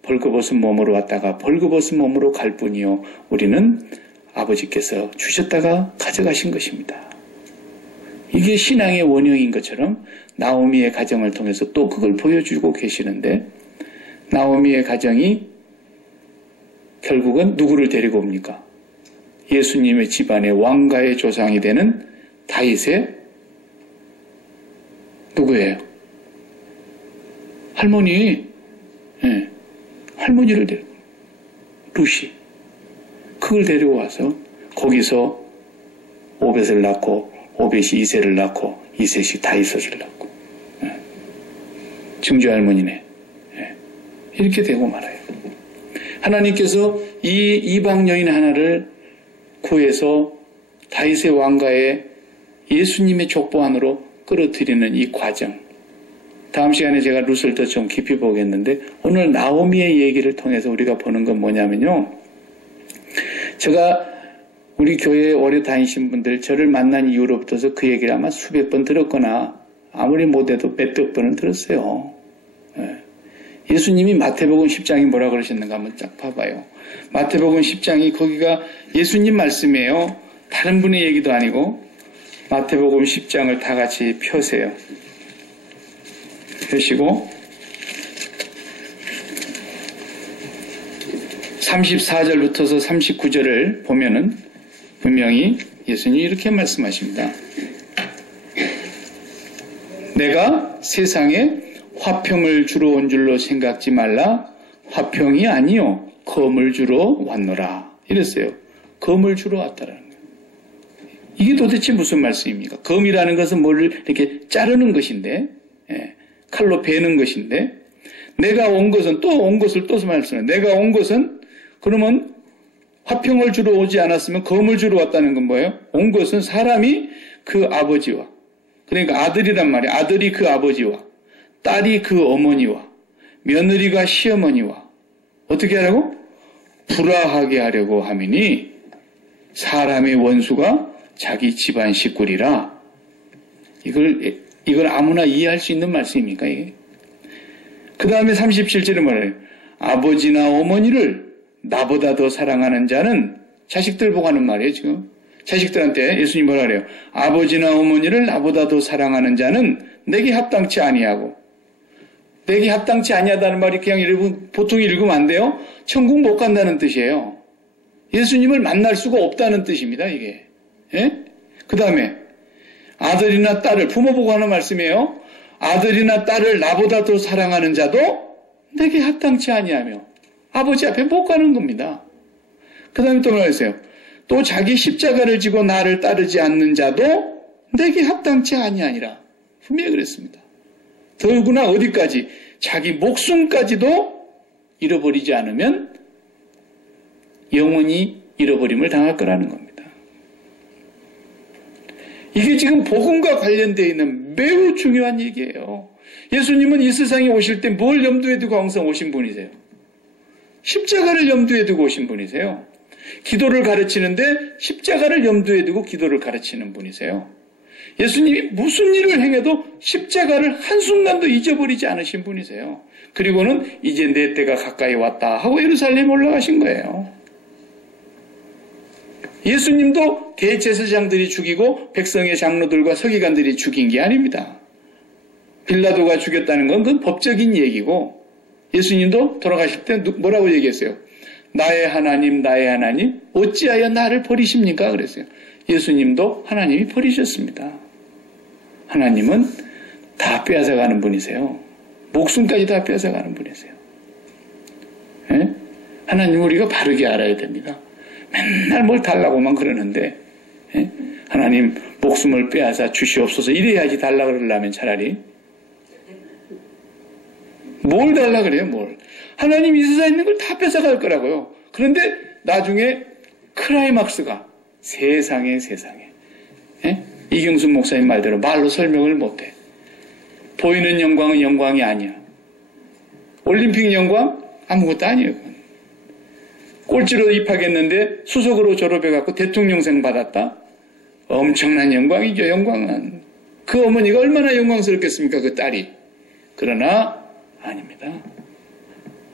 벌거벗은 몸으로 왔다가 벌거벗은 몸으로 갈 뿐이요. 우리는 아버지께서 주셨다가 가져가신 것입니다. 이게 신앙의 원형인 것처럼 나오미의 가정을 통해서 또 그걸 보여주고 계시는데 나오미의 가정이 결국은 누구를 데리고 옵니까? 예수님의 집안의 왕가의 조상이 되는 다윗의 누구예요? 할머니. 예. 할머니를 데리고 루시. 그걸 데리고 와서 거기서 오벳을 낳고 오벳이 이새를 낳고 이셋이 다윗을 낳고 증조 할머니네. 이렇게 되고 말아요. 하나님께서 이 이방 여인 하나를 구해서 다윗의 왕가에 예수님의 족보 안으로 끌어들이는 이 과정. 다음 시간에 제가 룻을 더 좀 깊이 보겠는데 오늘 나오미의 얘기를 통해서 우리가 보는 건 뭐냐면요. 제가 우리 교회에 오래 다니신 분들 저를 만난 이후로부터서 그 얘기를 아마 수백 번 들었거나 아무리 못해도 몇백 번은 들었어요. 예수님이 마태복음 10장이 뭐라 그러셨는가 한번 쫙 봐봐요. 마태복음 10장이 거기가 예수님 말씀이에요. 다른 분의 얘기도 아니고 마태복음 10장을 다 같이 펴세요. 펴시고 34절부터서 39절을 보면은 분명히 예수님이 이렇게 말씀하십니다. 내가 세상에 화평을 주러 온 줄로 생각지 말라. 화평이 아니요 검을 주러 왔노라. 이랬어요. 검을 주러 왔다라는 거예요. 이게 도대체 무슨 말씀입니까? 검이라는 것은 뭘 이렇게 자르는 것인데 칼로 베는 것인데 내가 온 것은 또 온 것을 또 말씀해요. 내가 온 것은 그러면 화평을 주러 오지 않았으면 검을 주러 왔다는 건 뭐예요? 온 것은 사람이 그 아버지와 그러니까 아들이란 말이에요. 아들이 그 아버지와 딸이 그 어머니와 며느리가 시어머니와 어떻게 하려고? 불화하게 하려고 하미니 사람의 원수가 자기 집안 식구리라. 이걸 아무나 이해할 수 있는 말씀입니까? 이게? 그 다음에 37절에 뭐래요? 아버지나 어머니를 나보다 더 사랑하는 자는 자식들 보고 하는 말이에요, 지금. 자식들한테 예수님 뭐라 그래요? 아버지나 어머니를 나보다 더 사랑하는 자는 내게 합당치 아니하고 내게 합당치 아니하다는 말이 그냥 보통 읽으면 안 돼요? 천국 못 간다는 뜻이에요. 예수님을 만날 수가 없다는 뜻입니다, 이게. 예? 그 다음에 아들이나 딸을 부모 보고 하는 말씀이에요. 아들이나 딸을 나보다 더 사랑하는 자도 내게 합당치 아니하며 아버지 앞에 못 가는 겁니다. 그 다음에 또 뭐라 했어요? 또 자기 십자가를 지고 나를 따르지 않는 자도 내게 합당치 아니하니라. 분명히 그랬습니다. 더구나 어디까지? 자기 목숨까지도 잃어버리지 않으면 영원히 잃어버림을 당할 거라는 겁니다. 이게 지금 복음과 관련되어 있는 매우 중요한 얘기예요. 예수님은 이 세상에 오실 때 뭘 염두에 두고 항상 오신 분이세요? 십자가를 염두에 두고 오신 분이세요. 기도를 가르치는데 십자가를 염두에 두고 기도를 가르치는 분이세요. 예수님이 무슨 일을 행해도 십자가를 한순간도 잊어버리지 않으신 분이세요. 그리고는 이제 내 때가 가까이 왔다 하고 예루살렘에 올라가신 거예요. 예수님도 대제사장들이 죽이고 백성의 장로들과 서기관들이 죽인 게 아닙니다. 빌라도가 죽였다는 건 그건 법적인 얘기고, 예수님도 돌아가실 때 뭐라고 얘기했어요? 나의 하나님, 나의 하나님, 어찌하여 나를 버리십니까? 그랬어요. 예수님도 하나님이 버리셨습니다. 하나님은 다 빼앗아가는 분이세요. 목숨까지 다 빼앗아가는 분이세요. 예? 하나님 우리가 바르게 알아야 됩니다. 맨날 뭘 달라고만 그러는데, 예? 하나님 목숨을 빼앗아 주시옵소서 이래야지 달라 그러려면 차라리 뭘 달라 그래요, 뭘. 하나님 이 세상에 있는 걸 다 뺏어갈 거라고요. 그런데 나중에 클라이막스가 세상에. 예? 이경순 목사님 말대로 말로 설명을 못해. 보이는 영광은 영광이 아니야. 올림픽 영광? 아무것도 아니에요. 꼴찌로 입학했는데 수석으로 졸업해갖고 대통령상 받았다? 엄청난 영광이죠, 영광은. 그 어머니가 얼마나 영광스럽겠습니까, 그 딸이. 그러나 아닙니다.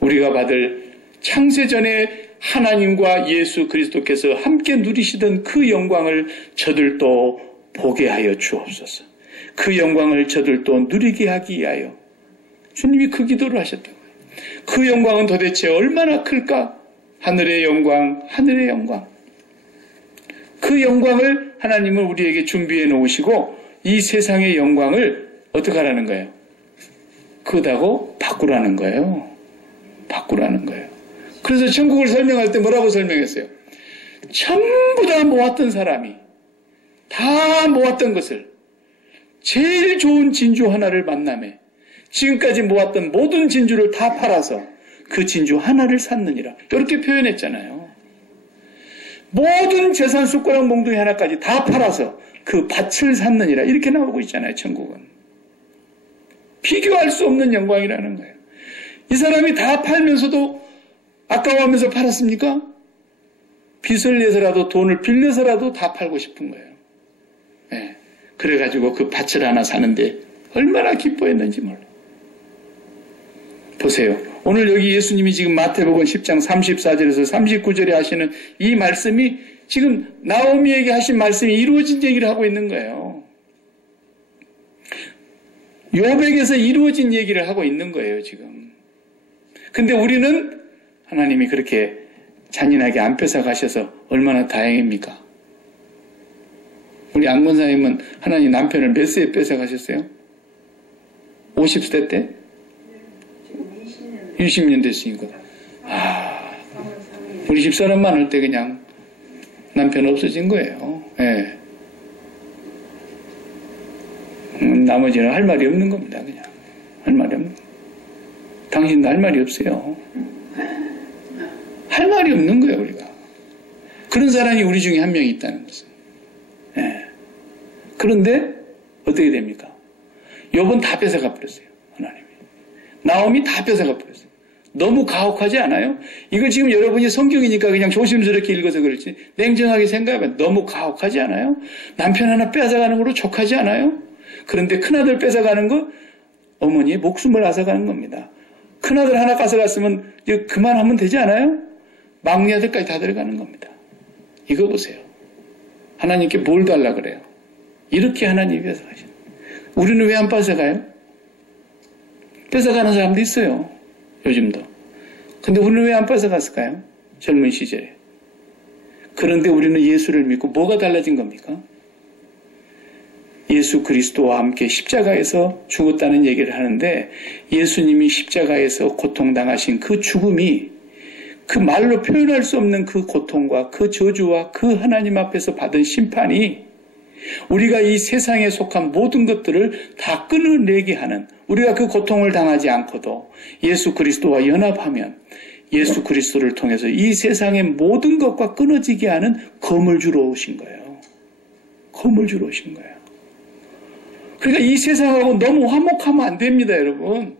우리가 받을 창세전에 하나님과 예수 그리스도께서 함께 누리시던 그 영광을 저들도 보게 하여 주옵소서. 그 영광을 저들도 누리게 하기 위하여 주님이 그 기도를 하셨다고요. 그 영광은 도대체 얼마나 클까? 하늘의 영광, 하늘의 영광. 그 영광을 하나님은 우리에게 준비해 놓으시고 이 세상의 영광을 어떻게 하라는 거예요? 크다고 바꾸라는 거예요. 바꾸라는 거예요. 그래서 천국을 설명할 때 뭐라고 설명했어요? 전부 다 모았던 사람이 다 모았던 것을 제일 좋은 진주 하나를 만남에 지금까지 모았던 모든 진주를 다 팔아서 그 진주 하나를 샀느니라. 이렇게 표현했잖아요. 모든 재산 숟가락 몽둥이 하나까지 다 팔아서 그 밭을 샀느니라. 이렇게 나오고 있잖아요, 천국은. 비교할 수 없는 영광이라는 거예요. 이 사람이 다 팔면서도 아까워하면서 팔았습니까? 빚을 내서라도 돈을 빌려서라도 다 팔고 싶은 거예요. 네. 그래가지고 그 밭을 하나 사는데 얼마나 기뻐했는지 몰라요. 보세요. 오늘 여기 예수님이 지금 마태복음 10장 34절에서 39절에 하시는 이 말씀이 지금 나오미에게 하신 말씀이 이루어진 얘기를 하고 있는 거예요. 요백에서 이루어진 얘기를 하고 있는 거예요, 지금. 근데 우리는 하나님이 그렇게 잔인하게 안 뺏어가셔서 얼마나 다행입니까? 우리 안 권사님은 하나님 남편을 몇 세에 뺏어가셨어요? 50세 때? 20년 됐으니까. 우리 집사람 많을 때 그냥 남편 없어진 거예요. 예. 나머지는 할 말이 없는 겁니다, 그냥. 할 말이 없는. 당신도 할 말이 없어요. 할 말이 없는 거예요, 우리가. 그런 사람이 우리 중에 한 명이 있다는 것은. 예. 그런데 어떻게 됩니까? 욥은 다 뺏어가 버렸어요, 하나님이. 나오미 다 뺏어가 버렸어요. 너무 가혹하지 않아요? 이거 지금 여러분이 성경이니까 그냥 조심스럽게 읽어서 그렇지 냉정하게 생각하면 너무 가혹하지 않아요? 남편 하나 뺏어가는 걸로 족하지 않아요? 그런데 큰아들 뺏어가는 거 어머니의 목숨을 앗아가는 겁니다. 큰아들 하나 뺏어갔으면 이제 그만하면 되지 않아요? 막내 아들까지 다 들어가는 겁니다. 이거 보세요. 하나님께 뭘 달라 그래요? 이렇게 하나님이 뺏어가시는. 우리는 왜 안 뺏어가요? 뺏어가는 사람도 있어요. 요즘도. 근데 우리는 왜 안 뺏어갔을까요? 젊은 시절에. 그런데 우리는 예수를 믿고 뭐가 달라진 겁니까? 예수 그리스도와 함께 십자가에서 죽었다는 얘기를 하는데 예수님이 십자가에서 고통당하신 그 죽음이 그 말로 표현할 수 없는 그 고통과 그 저주와 그 하나님 앞에서 받은 심판이 우리가 이 세상에 속한 모든 것들을 다 끊어내게 하는, 우리가 그 고통을 당하지 않고도 예수 그리스도와 연합하면 예수 그리스도를 통해서 이 세상의 모든 것과 끊어지게 하는 검을 주러 오신 거예요. 검을 주러 오신 거예요. 그러니까 이 세상하고 너무 화목하면 안 됩니다, 여러분.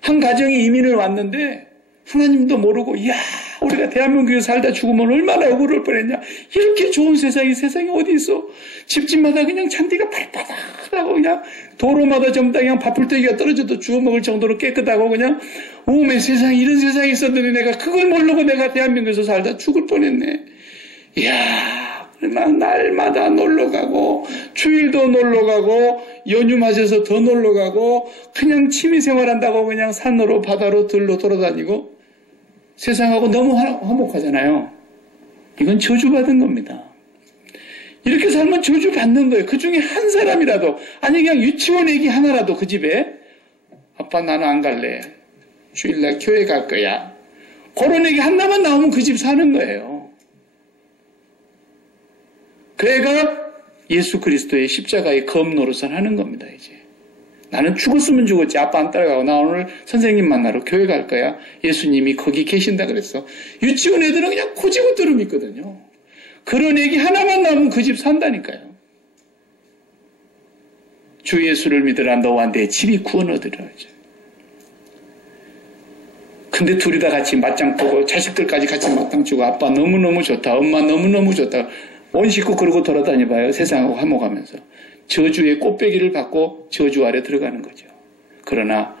한 가정이 이민을 왔는데 하나님도 모르고, 이야, 우리가 대한민국에 살다 죽으면 얼마나 억울할 뻔했냐. 이렇게 좋은 세상이 어디 있어. 집집마다 그냥 잔디가 발바닥하고 그냥 도로마다 전부 다 그냥 밥풀떼기가 떨어져도 주워 먹을 정도로 깨끗하고 그냥, 오메 세상에 이런 세상이 있었는데 내가 그걸 모르고 내가 대한민국에서 살다 죽을 뻔했네. 이야, 날마다 놀러가고 주일도 놀러가고 연휴 맞아서 더 놀러가고 그냥 취미생활한다고 그냥 산으로 바다로 들로 돌아다니고 세상하고 너무 화목하잖아요. 이건 저주받은 겁니다. 이렇게 살면 저주받는 거예요. 그 중에 한 사람이라도, 아니 그냥 유치원 애기 하나라도 그 집에, 아빠 나는 안 갈래, 주일날 교회 갈 거야, 그런 애기 하나만 나오면 그 집 사는 거예요. 그 애가 예수 그리스도의 십자가의 검 노릇을 하는 겁니다. 이제 나는 죽었으면 죽었지, 아빠 안 따라가고 나 오늘 선생님 만나러 교회 갈 거야, 예수님이 거기 계신다 그랬어. 유치원 애들은 그냥 고지고 들음 있거든요. 그런 애기 하나만 나오면 그 집 산다니까요. 주 예수를 믿으라 너와 내 집이 구원 얻으리라. 근데 둘이 다 같이 맞짱 뜨고 자식들까지 같이 맞짱 치고, 아빠 너무너무 좋다, 엄마 너무너무 좋다, 온 식구 그러고 돌아다녀봐요. 세상하고 화목하면서 저주의 꽃배기를 받고 저주 아래 들어가는 거죠. 그러나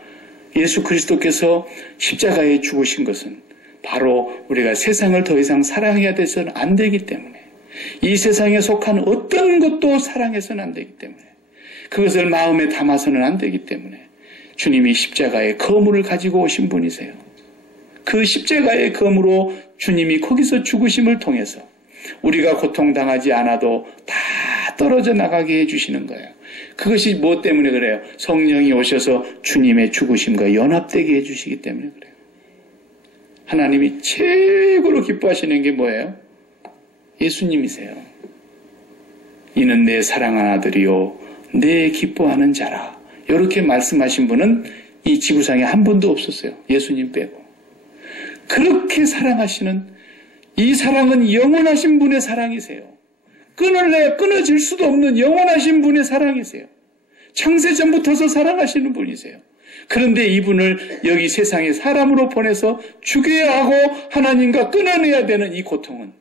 예수 그리스도께서 십자가에 죽으신 것은 바로 우리가 세상을 더 이상 사랑해야 돼서는 안 되기 때문에, 이 세상에 속한 어떤 것도 사랑해서는 안 되기 때문에, 그것을 마음에 담아서는 안 되기 때문에 주님이 십자가의 거물을 가지고 오신 분이세요. 그 십자가의 검으로 주님이 거기서 죽으심을 통해서 우리가 고통당하지 않아도 다 떨어져 나가게 해주시는 거예요. 그것이 무엇 때문에 그래요? 성령이 오셔서 주님의 죽으심과 연합되게 해주시기 때문에 그래요. 하나님이 최고로 기뻐하시는 게 뭐예요? 예수님이세요. 이는 내 사랑하는 아들이요 내 기뻐하는 자라. 이렇게 말씀하신 분은 이 지구상에 한 분도 없었어요. 예수님 빼고. 그렇게 사랑하시는, 이 사랑은 영원하신 분의 사랑이세요. 끊어질 수도 없는 영원하신 분의 사랑이세요. 창세전부터서 사랑하시는 분이세요. 그런데 이분을 여기 세상에 사람으로 보내서 죽여야 하고 하나님과 끊어내야 되는 이 고통은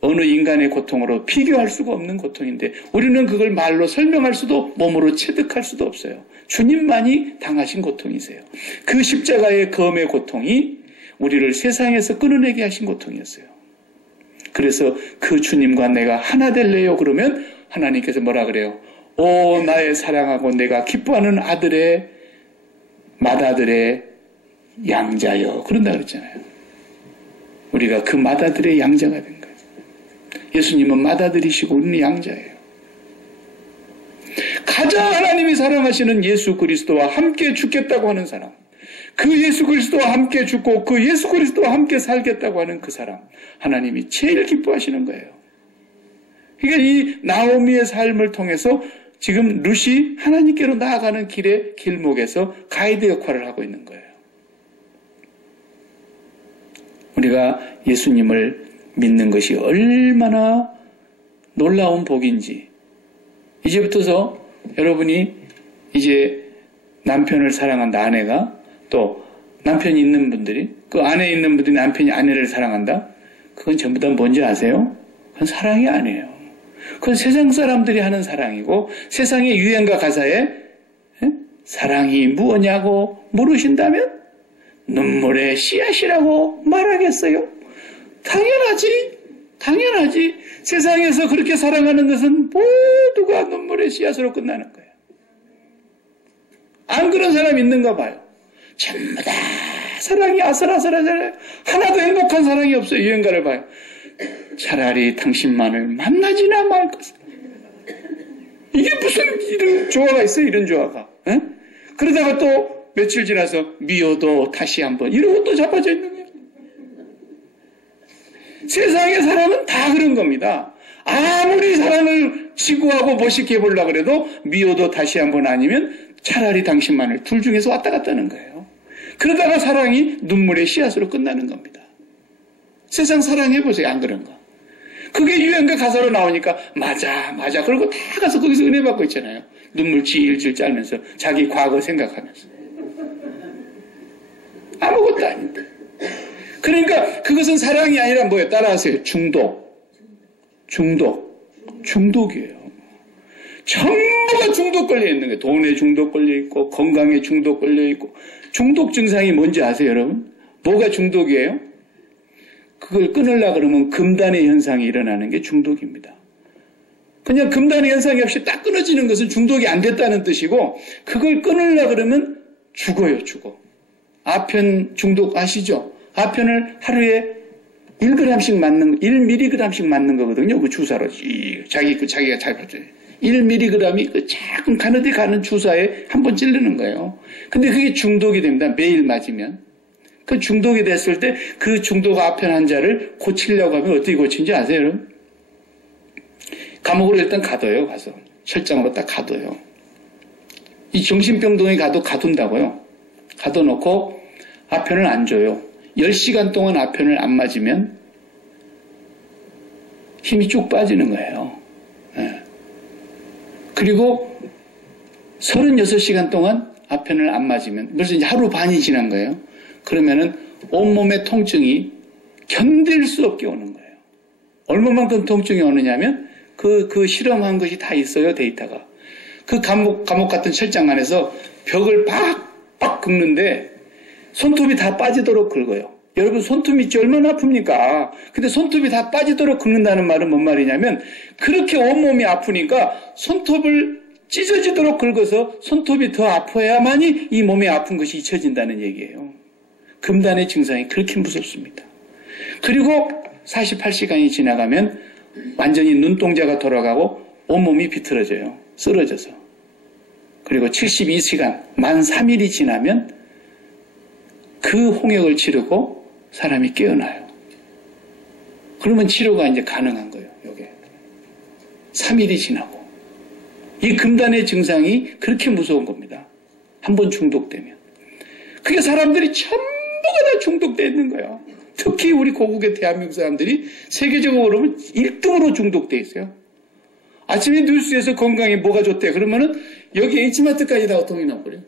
어느 인간의 고통으로 비교할 수가 없는 고통인데, 우리는 그걸 말로 설명할 수도 몸으로 체득할 수도 없어요. 주님만이 당하신 고통이세요. 그 십자가의 검의 고통이 우리를 세상에서 끊어내게 하신 고통이었어요. 그래서 그 주님과 내가 하나 될래요? 그러면 하나님께서 뭐라 그래요? 오 나의 사랑하고 내가 기뻐하는 아들의 맏아들의 양자여, 그런다 그랬잖아요. 우리가 그 맏아들의 양자가 된 거예요. 예수님은 맏아들이시고 우리는 양자예요. 가장 하나님이 사랑하시는 예수 그리스도와 함께 죽겠다고 하는 사람, 그 예수 그리스도와 함께 죽고 그 예수 그리스도와 함께 살겠다고 하는 그 사람, 하나님이 제일 기뻐하시는 거예요. 그러니까 이 나오미의 삶을 통해서 지금 룻이 하나님께로 나아가는 길의 길목에서 가이드 역할을 하고 있는 거예요. 우리가 예수님을 믿는 것이 얼마나 놀라운 복인지, 이제부터서 여러분이 이제 남편을 사랑한다, 아내가, 또 남편이 있는 분들이, 그 안에 있는 분들이 남편이 아내를 사랑한다? 그건 전부 다 뭔지 아세요? 그건 사랑이 아니에요. 그건 세상 사람들이 하는 사랑이고, 세상의 유행가 가사에 사랑이 무엇냐고 물으신다면 눈물의 씨앗이라고 말하겠어요? 당연하지. 세상에서 그렇게 사랑하는 것은 모두가 눈물의 씨앗으로 끝나는 거예요. 안 그런 사람 있는가 봐요. 전부 다 사랑이 아슬아슬하잖아요. 하나도 행복한 사랑이 없어요. 유행가를 봐요. 차라리 당신만을 만나지나 말 것을. 이게 무슨 이런 조화가 있어요? 이런 조화가. 에? 그러다가 또 며칠 지나서 미워도 다시 한번 이러고 또 자빠져 있는 거예요. 세상의 사람은 다 그런 겁니다. 아무리 사랑을 지구하고 멋있게 해보려고 그래도 미워도 다시 한번 아니면 차라리 당신만을 둘 중에서 왔다 갔다 하는 거예요. 그러다가 사랑이 눈물의 씨앗으로 끝나는 겁니다. 세상 사랑해보세요. 안 그런가? 그게 유행가 가사로 나오니까 맞아. 그러고 다 가서 거기서 은혜 받고 있잖아요. 눈물 질질 짜면서 자기 과거 생각하면서. 아무것도 아닌데. 그러니까 그것은 사랑이 아니라 뭐예요? 따라하세요. 중독이에요. 전부가 중독 걸려 있는 거예요. 돈에 중독 걸려 있고 건강에 중독 걸려 있고. 중독 증상이 뭔지 아세요, 여러분? 뭐가 중독이에요? 그걸 끊으려고 그러면 금단의 현상이 일어나는 게 중독입니다. 그냥 금단의 현상이 없이 딱 끊어지는 것은 중독이 안 됐다는 뜻이고, 그걸 끊으려고 그러면 죽어요. 아편 중독 아시죠? 아편을 하루에 1g씩 맞는, 1mg씩 맞는 거거든요. 그 주사로. 자기가 잘 받아요. 1mg이 그 작은 가느대 가는 주사에 한 번 찌르는 거예요. 근데 그게 중독이 됩니다. 매일 맞으면. 그 중독이 됐을 때 그 중독 아편 환자를 고치려고 하면 어떻게 고치는지 아세요, 여러분? 감옥으로 일단 가둬요, 가서. 철장으로 딱 가둬요. 이 정신병동에 가둔다고요. 가둬놓고 아편을 안 줘요. 10시간 동안 아편을 안 맞으면 힘이 쭉 빠지는 거예요. 네. 그리고 36시간 동안 아편을 안 맞으면, 벌써 이제 하루 반이 지난 거예요. 그러면은 온몸의 통증이 견딜 수 없게 오는 거예요. 얼마만큼 통증이 오느냐면 그 실험한 것이 다 있어요, 데이터가. 그 감옥 같은 철장 안에서 벽을 팍팍 긁는데 손톱이 다 빠지도록 긁어요. 여러분 손톱이 있지 얼마나 아픕니까? 근데 손톱이 다 빠지도록 긁는다는 말은 뭔 말이냐면 그렇게 온몸이 아프니까 손톱을 찢어지도록 긁어서 손톱이 더 아파야만이 이 몸에 아픈 것이 잊혀진다는 얘기예요. 금단의 증상이 그렇게 무섭습니다. 그리고 48시간이 지나가면 완전히 눈동자가 돌아가고 온몸이 비틀어져요. 쓰러져서. 그리고 72시간, 만 3일이 지나면 그 홍역을 치르고 사람이 깨어나요. 그러면 치료가 이제 가능한 거예요. 요게 3일이 지나고. 이 금단의 증상이 그렇게 무서운 겁니다. 한번 중독되면. 그게 사람들이 전부가 다 중독되어 있는 거예요. 특히 우리 고국의 대한민국 사람들이 세계적으로 보면 1등으로 중독되어 있어요. 아침에 뉴스에서 건강에 뭐가 좋대. 그러면은 여기 H마트까지 다 통이 나버려요.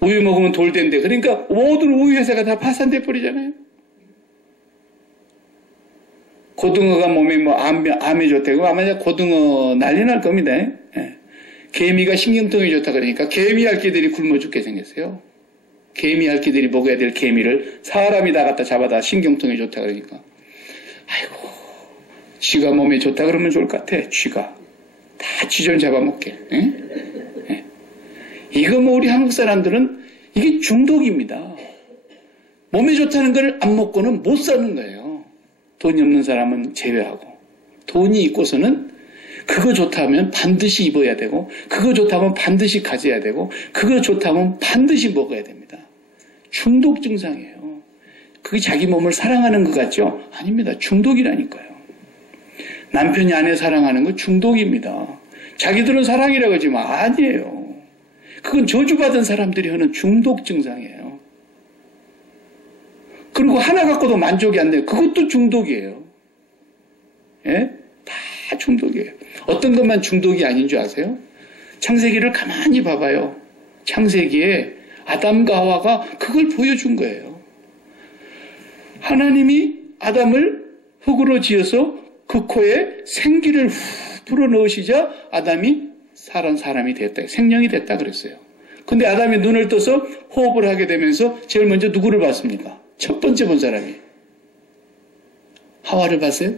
우유 먹으면 돌된대. 그러니까 모든 우유 회사가 다 파산돼 버리잖아요. 고등어가 몸에 뭐 암에 좋대고 아마 고등어 난리 날 겁니다. 예. 개미가 신경통이 좋다 그러니까 개미 핥기들이 굶어 죽게 생겼어요. 개미 핥기들이 먹어야 될 개미를 사람이 다 갖다 잡아다 신경통이 좋다 그러니까 아이고 쥐가 몸에 좋다 그러면 좋을 것 같아. 쥐가 다 쥐 좀 잡아먹게. 예? 예. 이거 뭐 우리 한국 사람들은 이게 중독입니다. 몸에 좋다는 걸 안 먹고는 못 사는 거예요. 돈이 없는 사람은 제외하고. 돈이 있고서는 그거 좋다면 반드시 입어야 되고 그거 좋다면 반드시 가져야 되고 그거 좋다면 반드시 먹어야 됩니다. 중독 증상이에요. 그게 자기 몸을 사랑하는 것 같죠? 아닙니다. 중독이라니까요. 남편이 아내 사랑하는 거 중독입니다. 자기들은 사랑이라고 하지만 아니에요. 그건 저주받은 사람들이 하는 중독 증상이에요. 그리고 하나 갖고도 만족이 안 돼요. 그것도 중독이에요. 예? 다 중독이에요. 어떤 것만 중독이 아닌 줄 아세요? 창세기를 가만히 봐봐요. 창세기에 아담과 하와가 그걸 보여준 거예요. 하나님이 아담을 흙으로 지어서 그 코에 생기를 후 불어넣으시자 아담이 사람이 됐다. 생명이 됐다 그랬어요. 근데 아담이 눈을 떠서 호흡을 하게 되면서 제일 먼저 누구를 봤습니까? 첫 번째 본 사람이. 하와를 봤어요?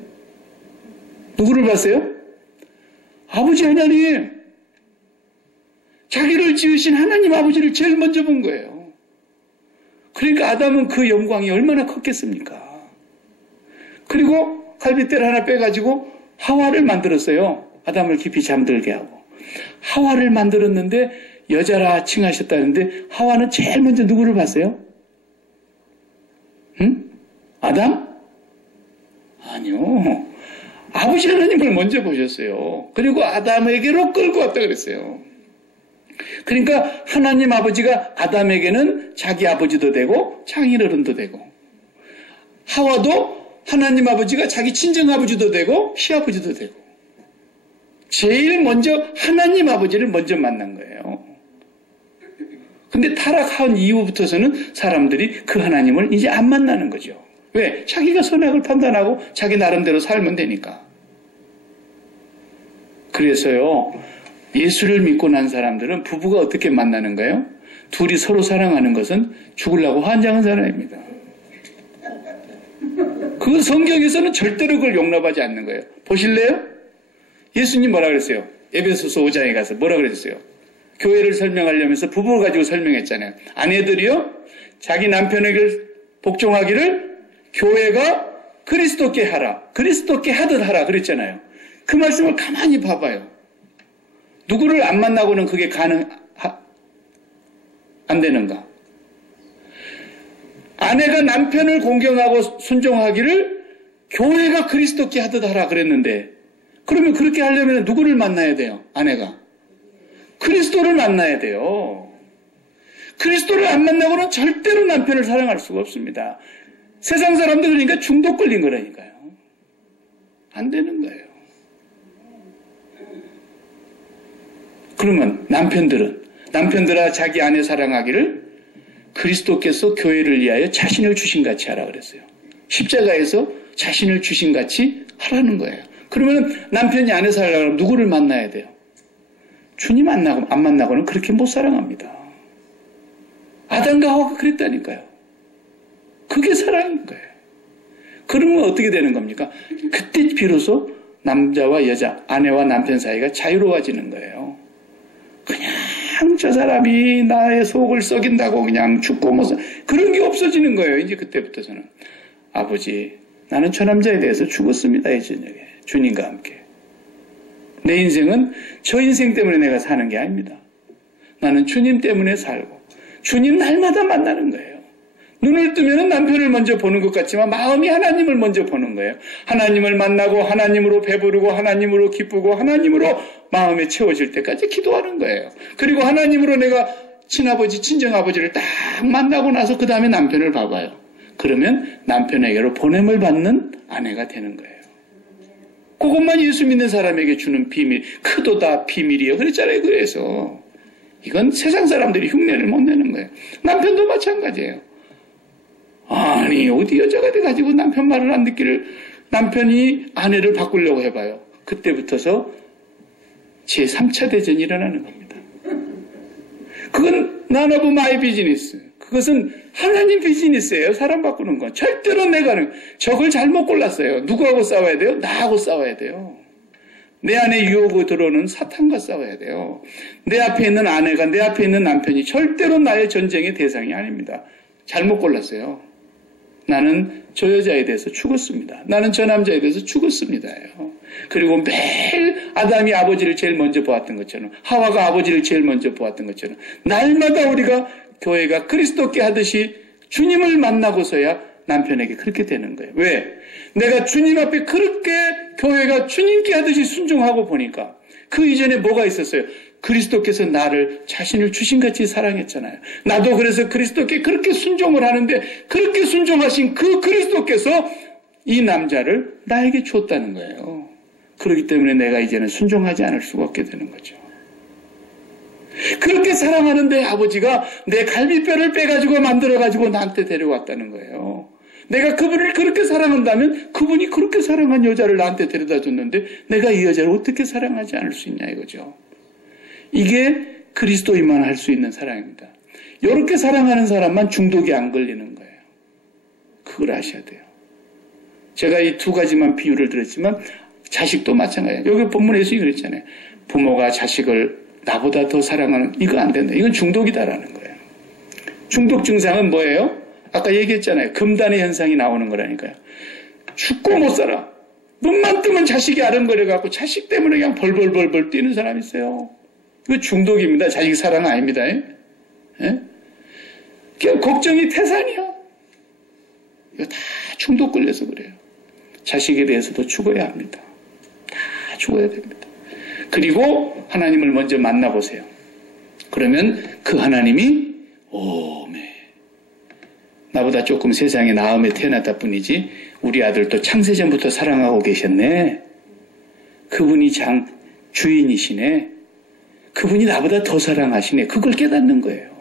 누구를 봤어요? 아버지 하나님. 자기를 지으신 하나님 아버지를 제일 먼저 본 거예요. 그러니까 아담은 그 영광이 얼마나 컸겠습니까? 그리고 갈빗대를 하나 빼가지고 하와를 만들었어요. 아담을 깊이 잠들게 하고. 하와를 만들었는데 여자라 칭하셨다는데 하와는 제일 먼저 누구를 봤어요? 응? 아담? 아니요. 아버지 하나님을 먼저 보셨어요. 그리고 아담에게로 끌고 왔다 그랬어요. 그러니까 하나님 아버지가 아담에게는 자기 아버지도 되고 장인어른도 되고, 하와도 하나님 아버지가 자기 친정 아버지도 되고 시아버지도 되고, 제일 먼저 하나님 아버지를 먼저 만난 거예요. 근데 타락한 이후부터서는 사람들이 그 하나님을 이제 안 만나는 거죠. 왜? 자기가 선악을 판단하고 자기 나름대로 살면 되니까. 그래서요, 예수를 믿고 난 사람들은 부부가 어떻게 만나는 거예요? 둘이 서로 사랑하는 것은 죽으려고 환장한 사람입니다. 그 성경에서는 절대로 그걸 용납하지 않는 거예요. 보실래요? 예수님 뭐라 그랬어요? 에베소서 5장에 가서 뭐라 그랬어요? 교회를 설명하려면서 부부를 가지고 설명했잖아요. 아내들이요, 자기 남편에게 복종하기를 교회가 그리스도께 하라, 그리스도께 하듯 하라 그랬잖아요. 그 말씀을 가만히 봐봐요. 누구를 안 만나고는 그게 안 되는가? 아내가 남편을 공경하고 순종하기를 교회가 그리스도께 하듯 하라 그랬는데, 그러면 그렇게 하려면 누구를 만나야 돼요? 아내가 그리스도를 만나야 돼요. 그리스도를 안 만나고는 절대로 남편을 사랑할 수가 없습니다. 세상 사람들 그러니까 중독 걸린 거라니까요. 안 되는 거예요. 그러면 남편들아 자기 아내 사랑하기를 그리스도께서 교회를 위하여 자신을 주신 같이 하라 그랬어요. 십자가에서 자신을 주신 같이 하라는 거예요. 그러면 남편이 아내 사랑하려면 누구를 만나야 돼요? 주님 안 만나고는 그렇게 못 사랑합니다. 아담과 하와가 그랬다니까요. 그게 사랑인 거예요. 그러면 어떻게 되는 겁니까? 그때 비로소 남자와 여자, 아내와 남편 사이가 자유로워지는 거예요. 그냥 저 사람이 나의 속을 썩인다고 그냥 죽고 뭐 그런 게 없어지는 거예요. 이제 그때부터서는 아버지, 나는 저 남자에 대해서 죽었습니다. 이 저녁에 주님과 함께. 내 인생은 저 인생 때문에 내가 사는 게 아닙니다. 나는 주님 때문에 살고 주님 날마다 만나는 거예요. 눈을 뜨면 남편을 먼저 보는 것 같지만 마음이 하나님을 먼저 보는 거예요. 하나님을 만나고 하나님으로 배부르고 하나님으로 기쁘고 하나님으로 마음에 채워질 때까지 기도하는 거예요. 그리고 하나님으로 내가 친아버지, 친정아버지를 딱 만나고 나서 그 다음에 남편을 봐봐요. 그러면 남편에게로 보냄을 받는 아내가 되는 거예요. 그것만 예수 믿는 사람에게 주는 비밀, 크도다 비밀이요. 그랬잖아요. 그래서 이건 세상 사람들이 흉내를 못 내는 거예요. 남편도 마찬가지예요. 아니 어디 여자가 돼가지고 남편 말을 안 듣기를 남편이 아내를 바꾸려고 해봐요. 그때부터서 제3차 대전이 일어나는 겁니다. 그건 none of my business. 그것은 하나님 비즈니스예요. 사람 바꾸는 건. 절대로 내가 적을 잘못 골랐어요. 누구하고 싸워야 돼요? 나하고 싸워야 돼요. 내 안에 유혹이 들어오는 사탄과 싸워야 돼요. 내 앞에 있는 아내가, 내 앞에 있는 남편이 절대로 나의 전쟁의 대상이 아닙니다. 잘못 골랐어요. 나는 저 여자에 대해서 죽었습니다. 나는 저 남자에 대해서 죽었습니다요. 그리고 매일 아담이 아버지를 제일 먼저 보았던 것처럼, 하와가 아버지를 제일 먼저 보았던 것처럼, 날마다 우리가 교회가 그리스도께 하듯이 주님을 만나고서야 남편에게 그렇게 되는 거예요. 왜? 내가 주님 앞에 그렇게 교회가 주님께 하듯이 순종하고 보니까 그 이전에 뭐가 있었어요? 그리스도께서 나를 자신을 주신같이 사랑했잖아요. 나도 그래서 그리스도께 그렇게 순종을 하는데 그렇게 순종하신 그 그리스도께서 이 남자를 나에게 줬다는 거예요. 그렇기 때문에 내가 이제는 순종하지 않을 수가 없게 되는 거죠. 그렇게 사랑하는데 아버지가 내 갈비뼈를 빼가지고 만들어가지고 나한테 데려왔다는 거예요. 내가 그분을 그렇게 사랑한다면 그분이 그렇게 사랑한 여자를 나한테 데려다 줬는데 내가 이 여자를 어떻게 사랑하지 않을 수 있냐 이거죠. 이게 그리스도인만 할 수 있는 사랑입니다. 이렇게 사랑하는 사람만 중독이 안 걸리는 거예요. 그걸 아셔야 돼요. 제가 이 두 가지만 비유를 들었지만 자식도 마찬가지예요. 여기 본문에서 그랬잖아요. 부모가 자식을 나보다 더 사랑하는, 이거 안 된다. 이건 중독이다라는 거예요. 중독 증상은 뭐예요? 아까 얘기했잖아요. 금단의 현상이 나오는 거라니까요. 죽고 못 살아. 눈만 뜨면 자식이 아른거려갖고 자식 때문에 그냥 벌벌벌벌 뛰는 사람이 있어요. 이거 중독입니다. 자식 사랑 아닙니다. 예? 그냥 걱정이 태산이야. 이거 다 중독 걸려서 그래요. 자식에 대해서도 죽어야 합니다. 다 죽어야 됩니다. 그리고 하나님을 먼저 만나보세요. 그러면 그 하나님이 오메 나보다 조금 세상에 나음에 태어났다 뿐이지 우리 아들도 창세전부터 사랑하고 계셨네. 그분이 주인이시네. 그분이 나보다 더 사랑하시네. 그걸 깨닫는 거예요.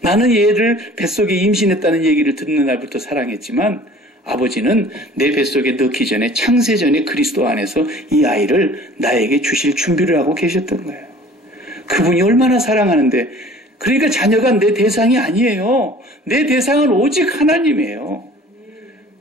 나는 얘를 뱃속에 임신했다는 얘기를 듣는 날부터 사랑했지만 아버지는 내 뱃속에 넣기 전에 창세전에 그리스도 안에서 이 아이를 나에게 주실 준비를 하고 계셨던 거예요. 그분이 얼마나 사랑하는데 그러니까 자녀가 내 대상이 아니에요. 내 대상은 오직 하나님이에요.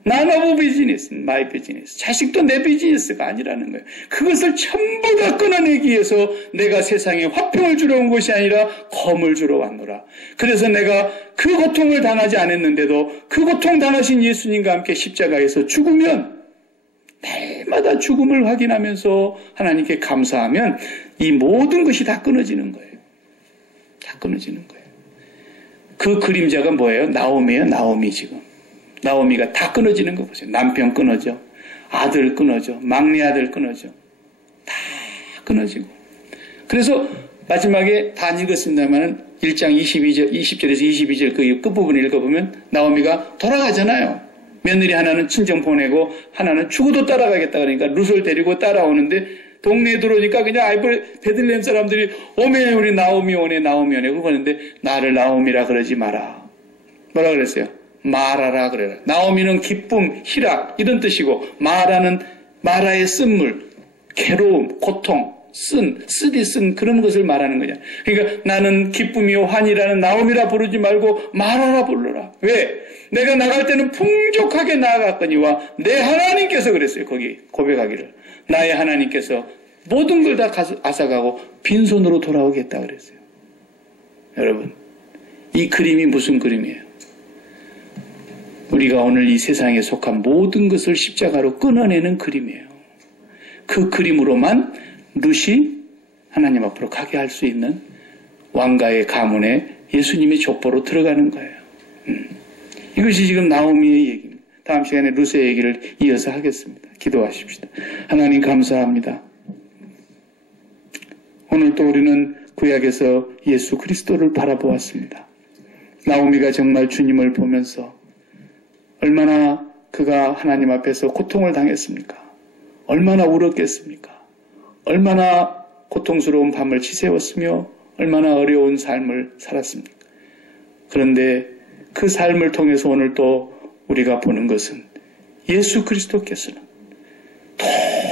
None of business, my business. 자식도 내 비즈니스가 아니라는 거예요. 그것을 전부 다 끊어내기 위해서 내가 세상에 화평을 주러 온 것이 아니라 검을 주러 왔노라. 그래서 내가 그 고통을 당하지 않았는데도 그 고통 당하신 예수님과 함께 십자가에서 죽으면 날마다 죽음을 확인하면서 하나님께 감사하면 이 모든 것이 다 끊어지는 거예요. 다 끊어지는 거예요. 그 그림자가 뭐예요? 나오미예요. 나오미 지금. 나오미가 다 끊어지는 거 보세요. 남편 끊어져. 아들 끊어져. 막내 아들 끊어져. 다 끊어지고. 그래서 마지막에 다 읽었습니다만 1장 20절에서 22절 그 끝부분을 읽어보면 나오미가 돌아가잖아요. 며느리 하나는 친정 보내고 하나는 죽어도 따라가겠다 그러니까 룻을 데리고 따라오는데 동네에 들어오니까 그냥 베들레헴 사람들이 오메 우리 나오미 오네 나오미 오네 그러는데 나를 나오미라 그러지 마라. 뭐라 그랬어요? 마라라 그래라. 나오미는 기쁨, 희락 이런 뜻이고 마라의 쓴물, 괴로움, 고통, 쓰디 그런 것을 말하는 거냐. 그러니까 나는 기쁨이요 환이라는 나오미라 부르지 말고 마라라 불러라. 왜? 내가 나갈 때는 풍족하게 나아갔거니와 내 하나님께서 그랬어요. 거기 고백하기를. 나의 하나님께서 모든 걸 다 앗아가고 빈손으로 돌아오겠다 그랬어요. 여러분, 이 그림이 무슨 그림이에요? 우리가 오늘 이 세상에 속한 모든 것을 십자가로 끊어내는 그림이에요. 그 그림으로만 룻이 하나님 앞으로 가게 할 수 있는 왕가의 가문에 예수님의 족보로 들어가는 거예요. 이것이 지금 나오미의 얘기입니다. 다음 시간에 룻의 얘기를 이어서 하겠습니다. 기도하십시다. 하나님 감사합니다. 오늘 또 우리는 구약에서 예수 그리스도를 바라보았습니다. 나오미가 정말 주님을 보면서 얼마나 그가 하나님 앞에서 고통을 당했습니까? 얼마나 울었겠습니까? 얼마나 고통스러운 밤을 지새웠으며 얼마나 어려운 삶을 살았습니까? 그런데 그 삶을 통해서 오늘 또 우리가 보는 것은 예수 그리스도께서는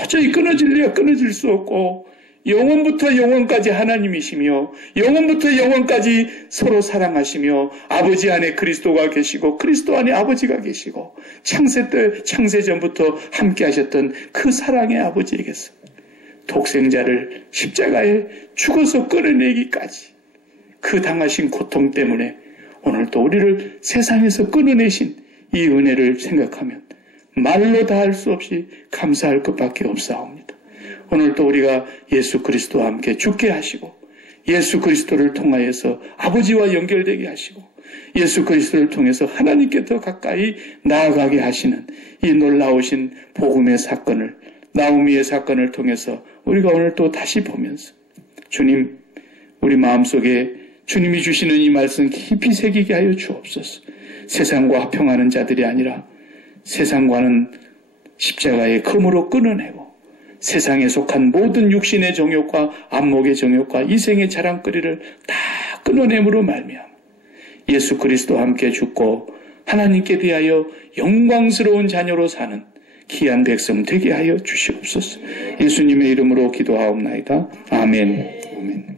도저히 끊어질 수 없고 영원부터 영원까지 하나님이시며 영원부터 영원까지 서로 사랑하시며 아버지 안에 그리스도가 계시고 그리스도 안에 아버지가 계시고 창세전부터 함께 하셨던 그 사랑의 아버지에게서 독생자를 십자가에 죽어서 끌어내기까지 그 당하신 고통 때문에 오늘 또 우리를 세상에서 끊어내신 이 은혜를 생각하면 말로 다 할 수 없이 감사할 것밖에 없사옵니다. 오늘 또 우리가 예수 그리스도와 함께 죽게 하시고 예수 그리스도를 통하여서 아버지와 연결되게 하시고 예수 그리스도를 통해서 하나님께 더 가까이 나아가게 하시는 이 놀라우신 복음의 사건을 나오미의 사건을 통해서 우리가 오늘 또 다시 보면서 주님 우리 마음속에 주님이 주시는 이 말씀 깊이 새기게 하여 주옵소서. 세상과 화평하는 자들이 아니라 세상과는 십자가의 검으로 끊어내고 세상에 속한 모든 육신의 정욕과 안목의 정욕과 이생의 자랑거리를 다 끊어냄으로 말미암아 예수 그리스도와 함께 죽고 하나님께 대하여 영광스러운 자녀로 사는 귀한 백성 되게 하여 주시옵소서. 예수님의 이름으로 기도하옵나이다. 아멘. 아멘.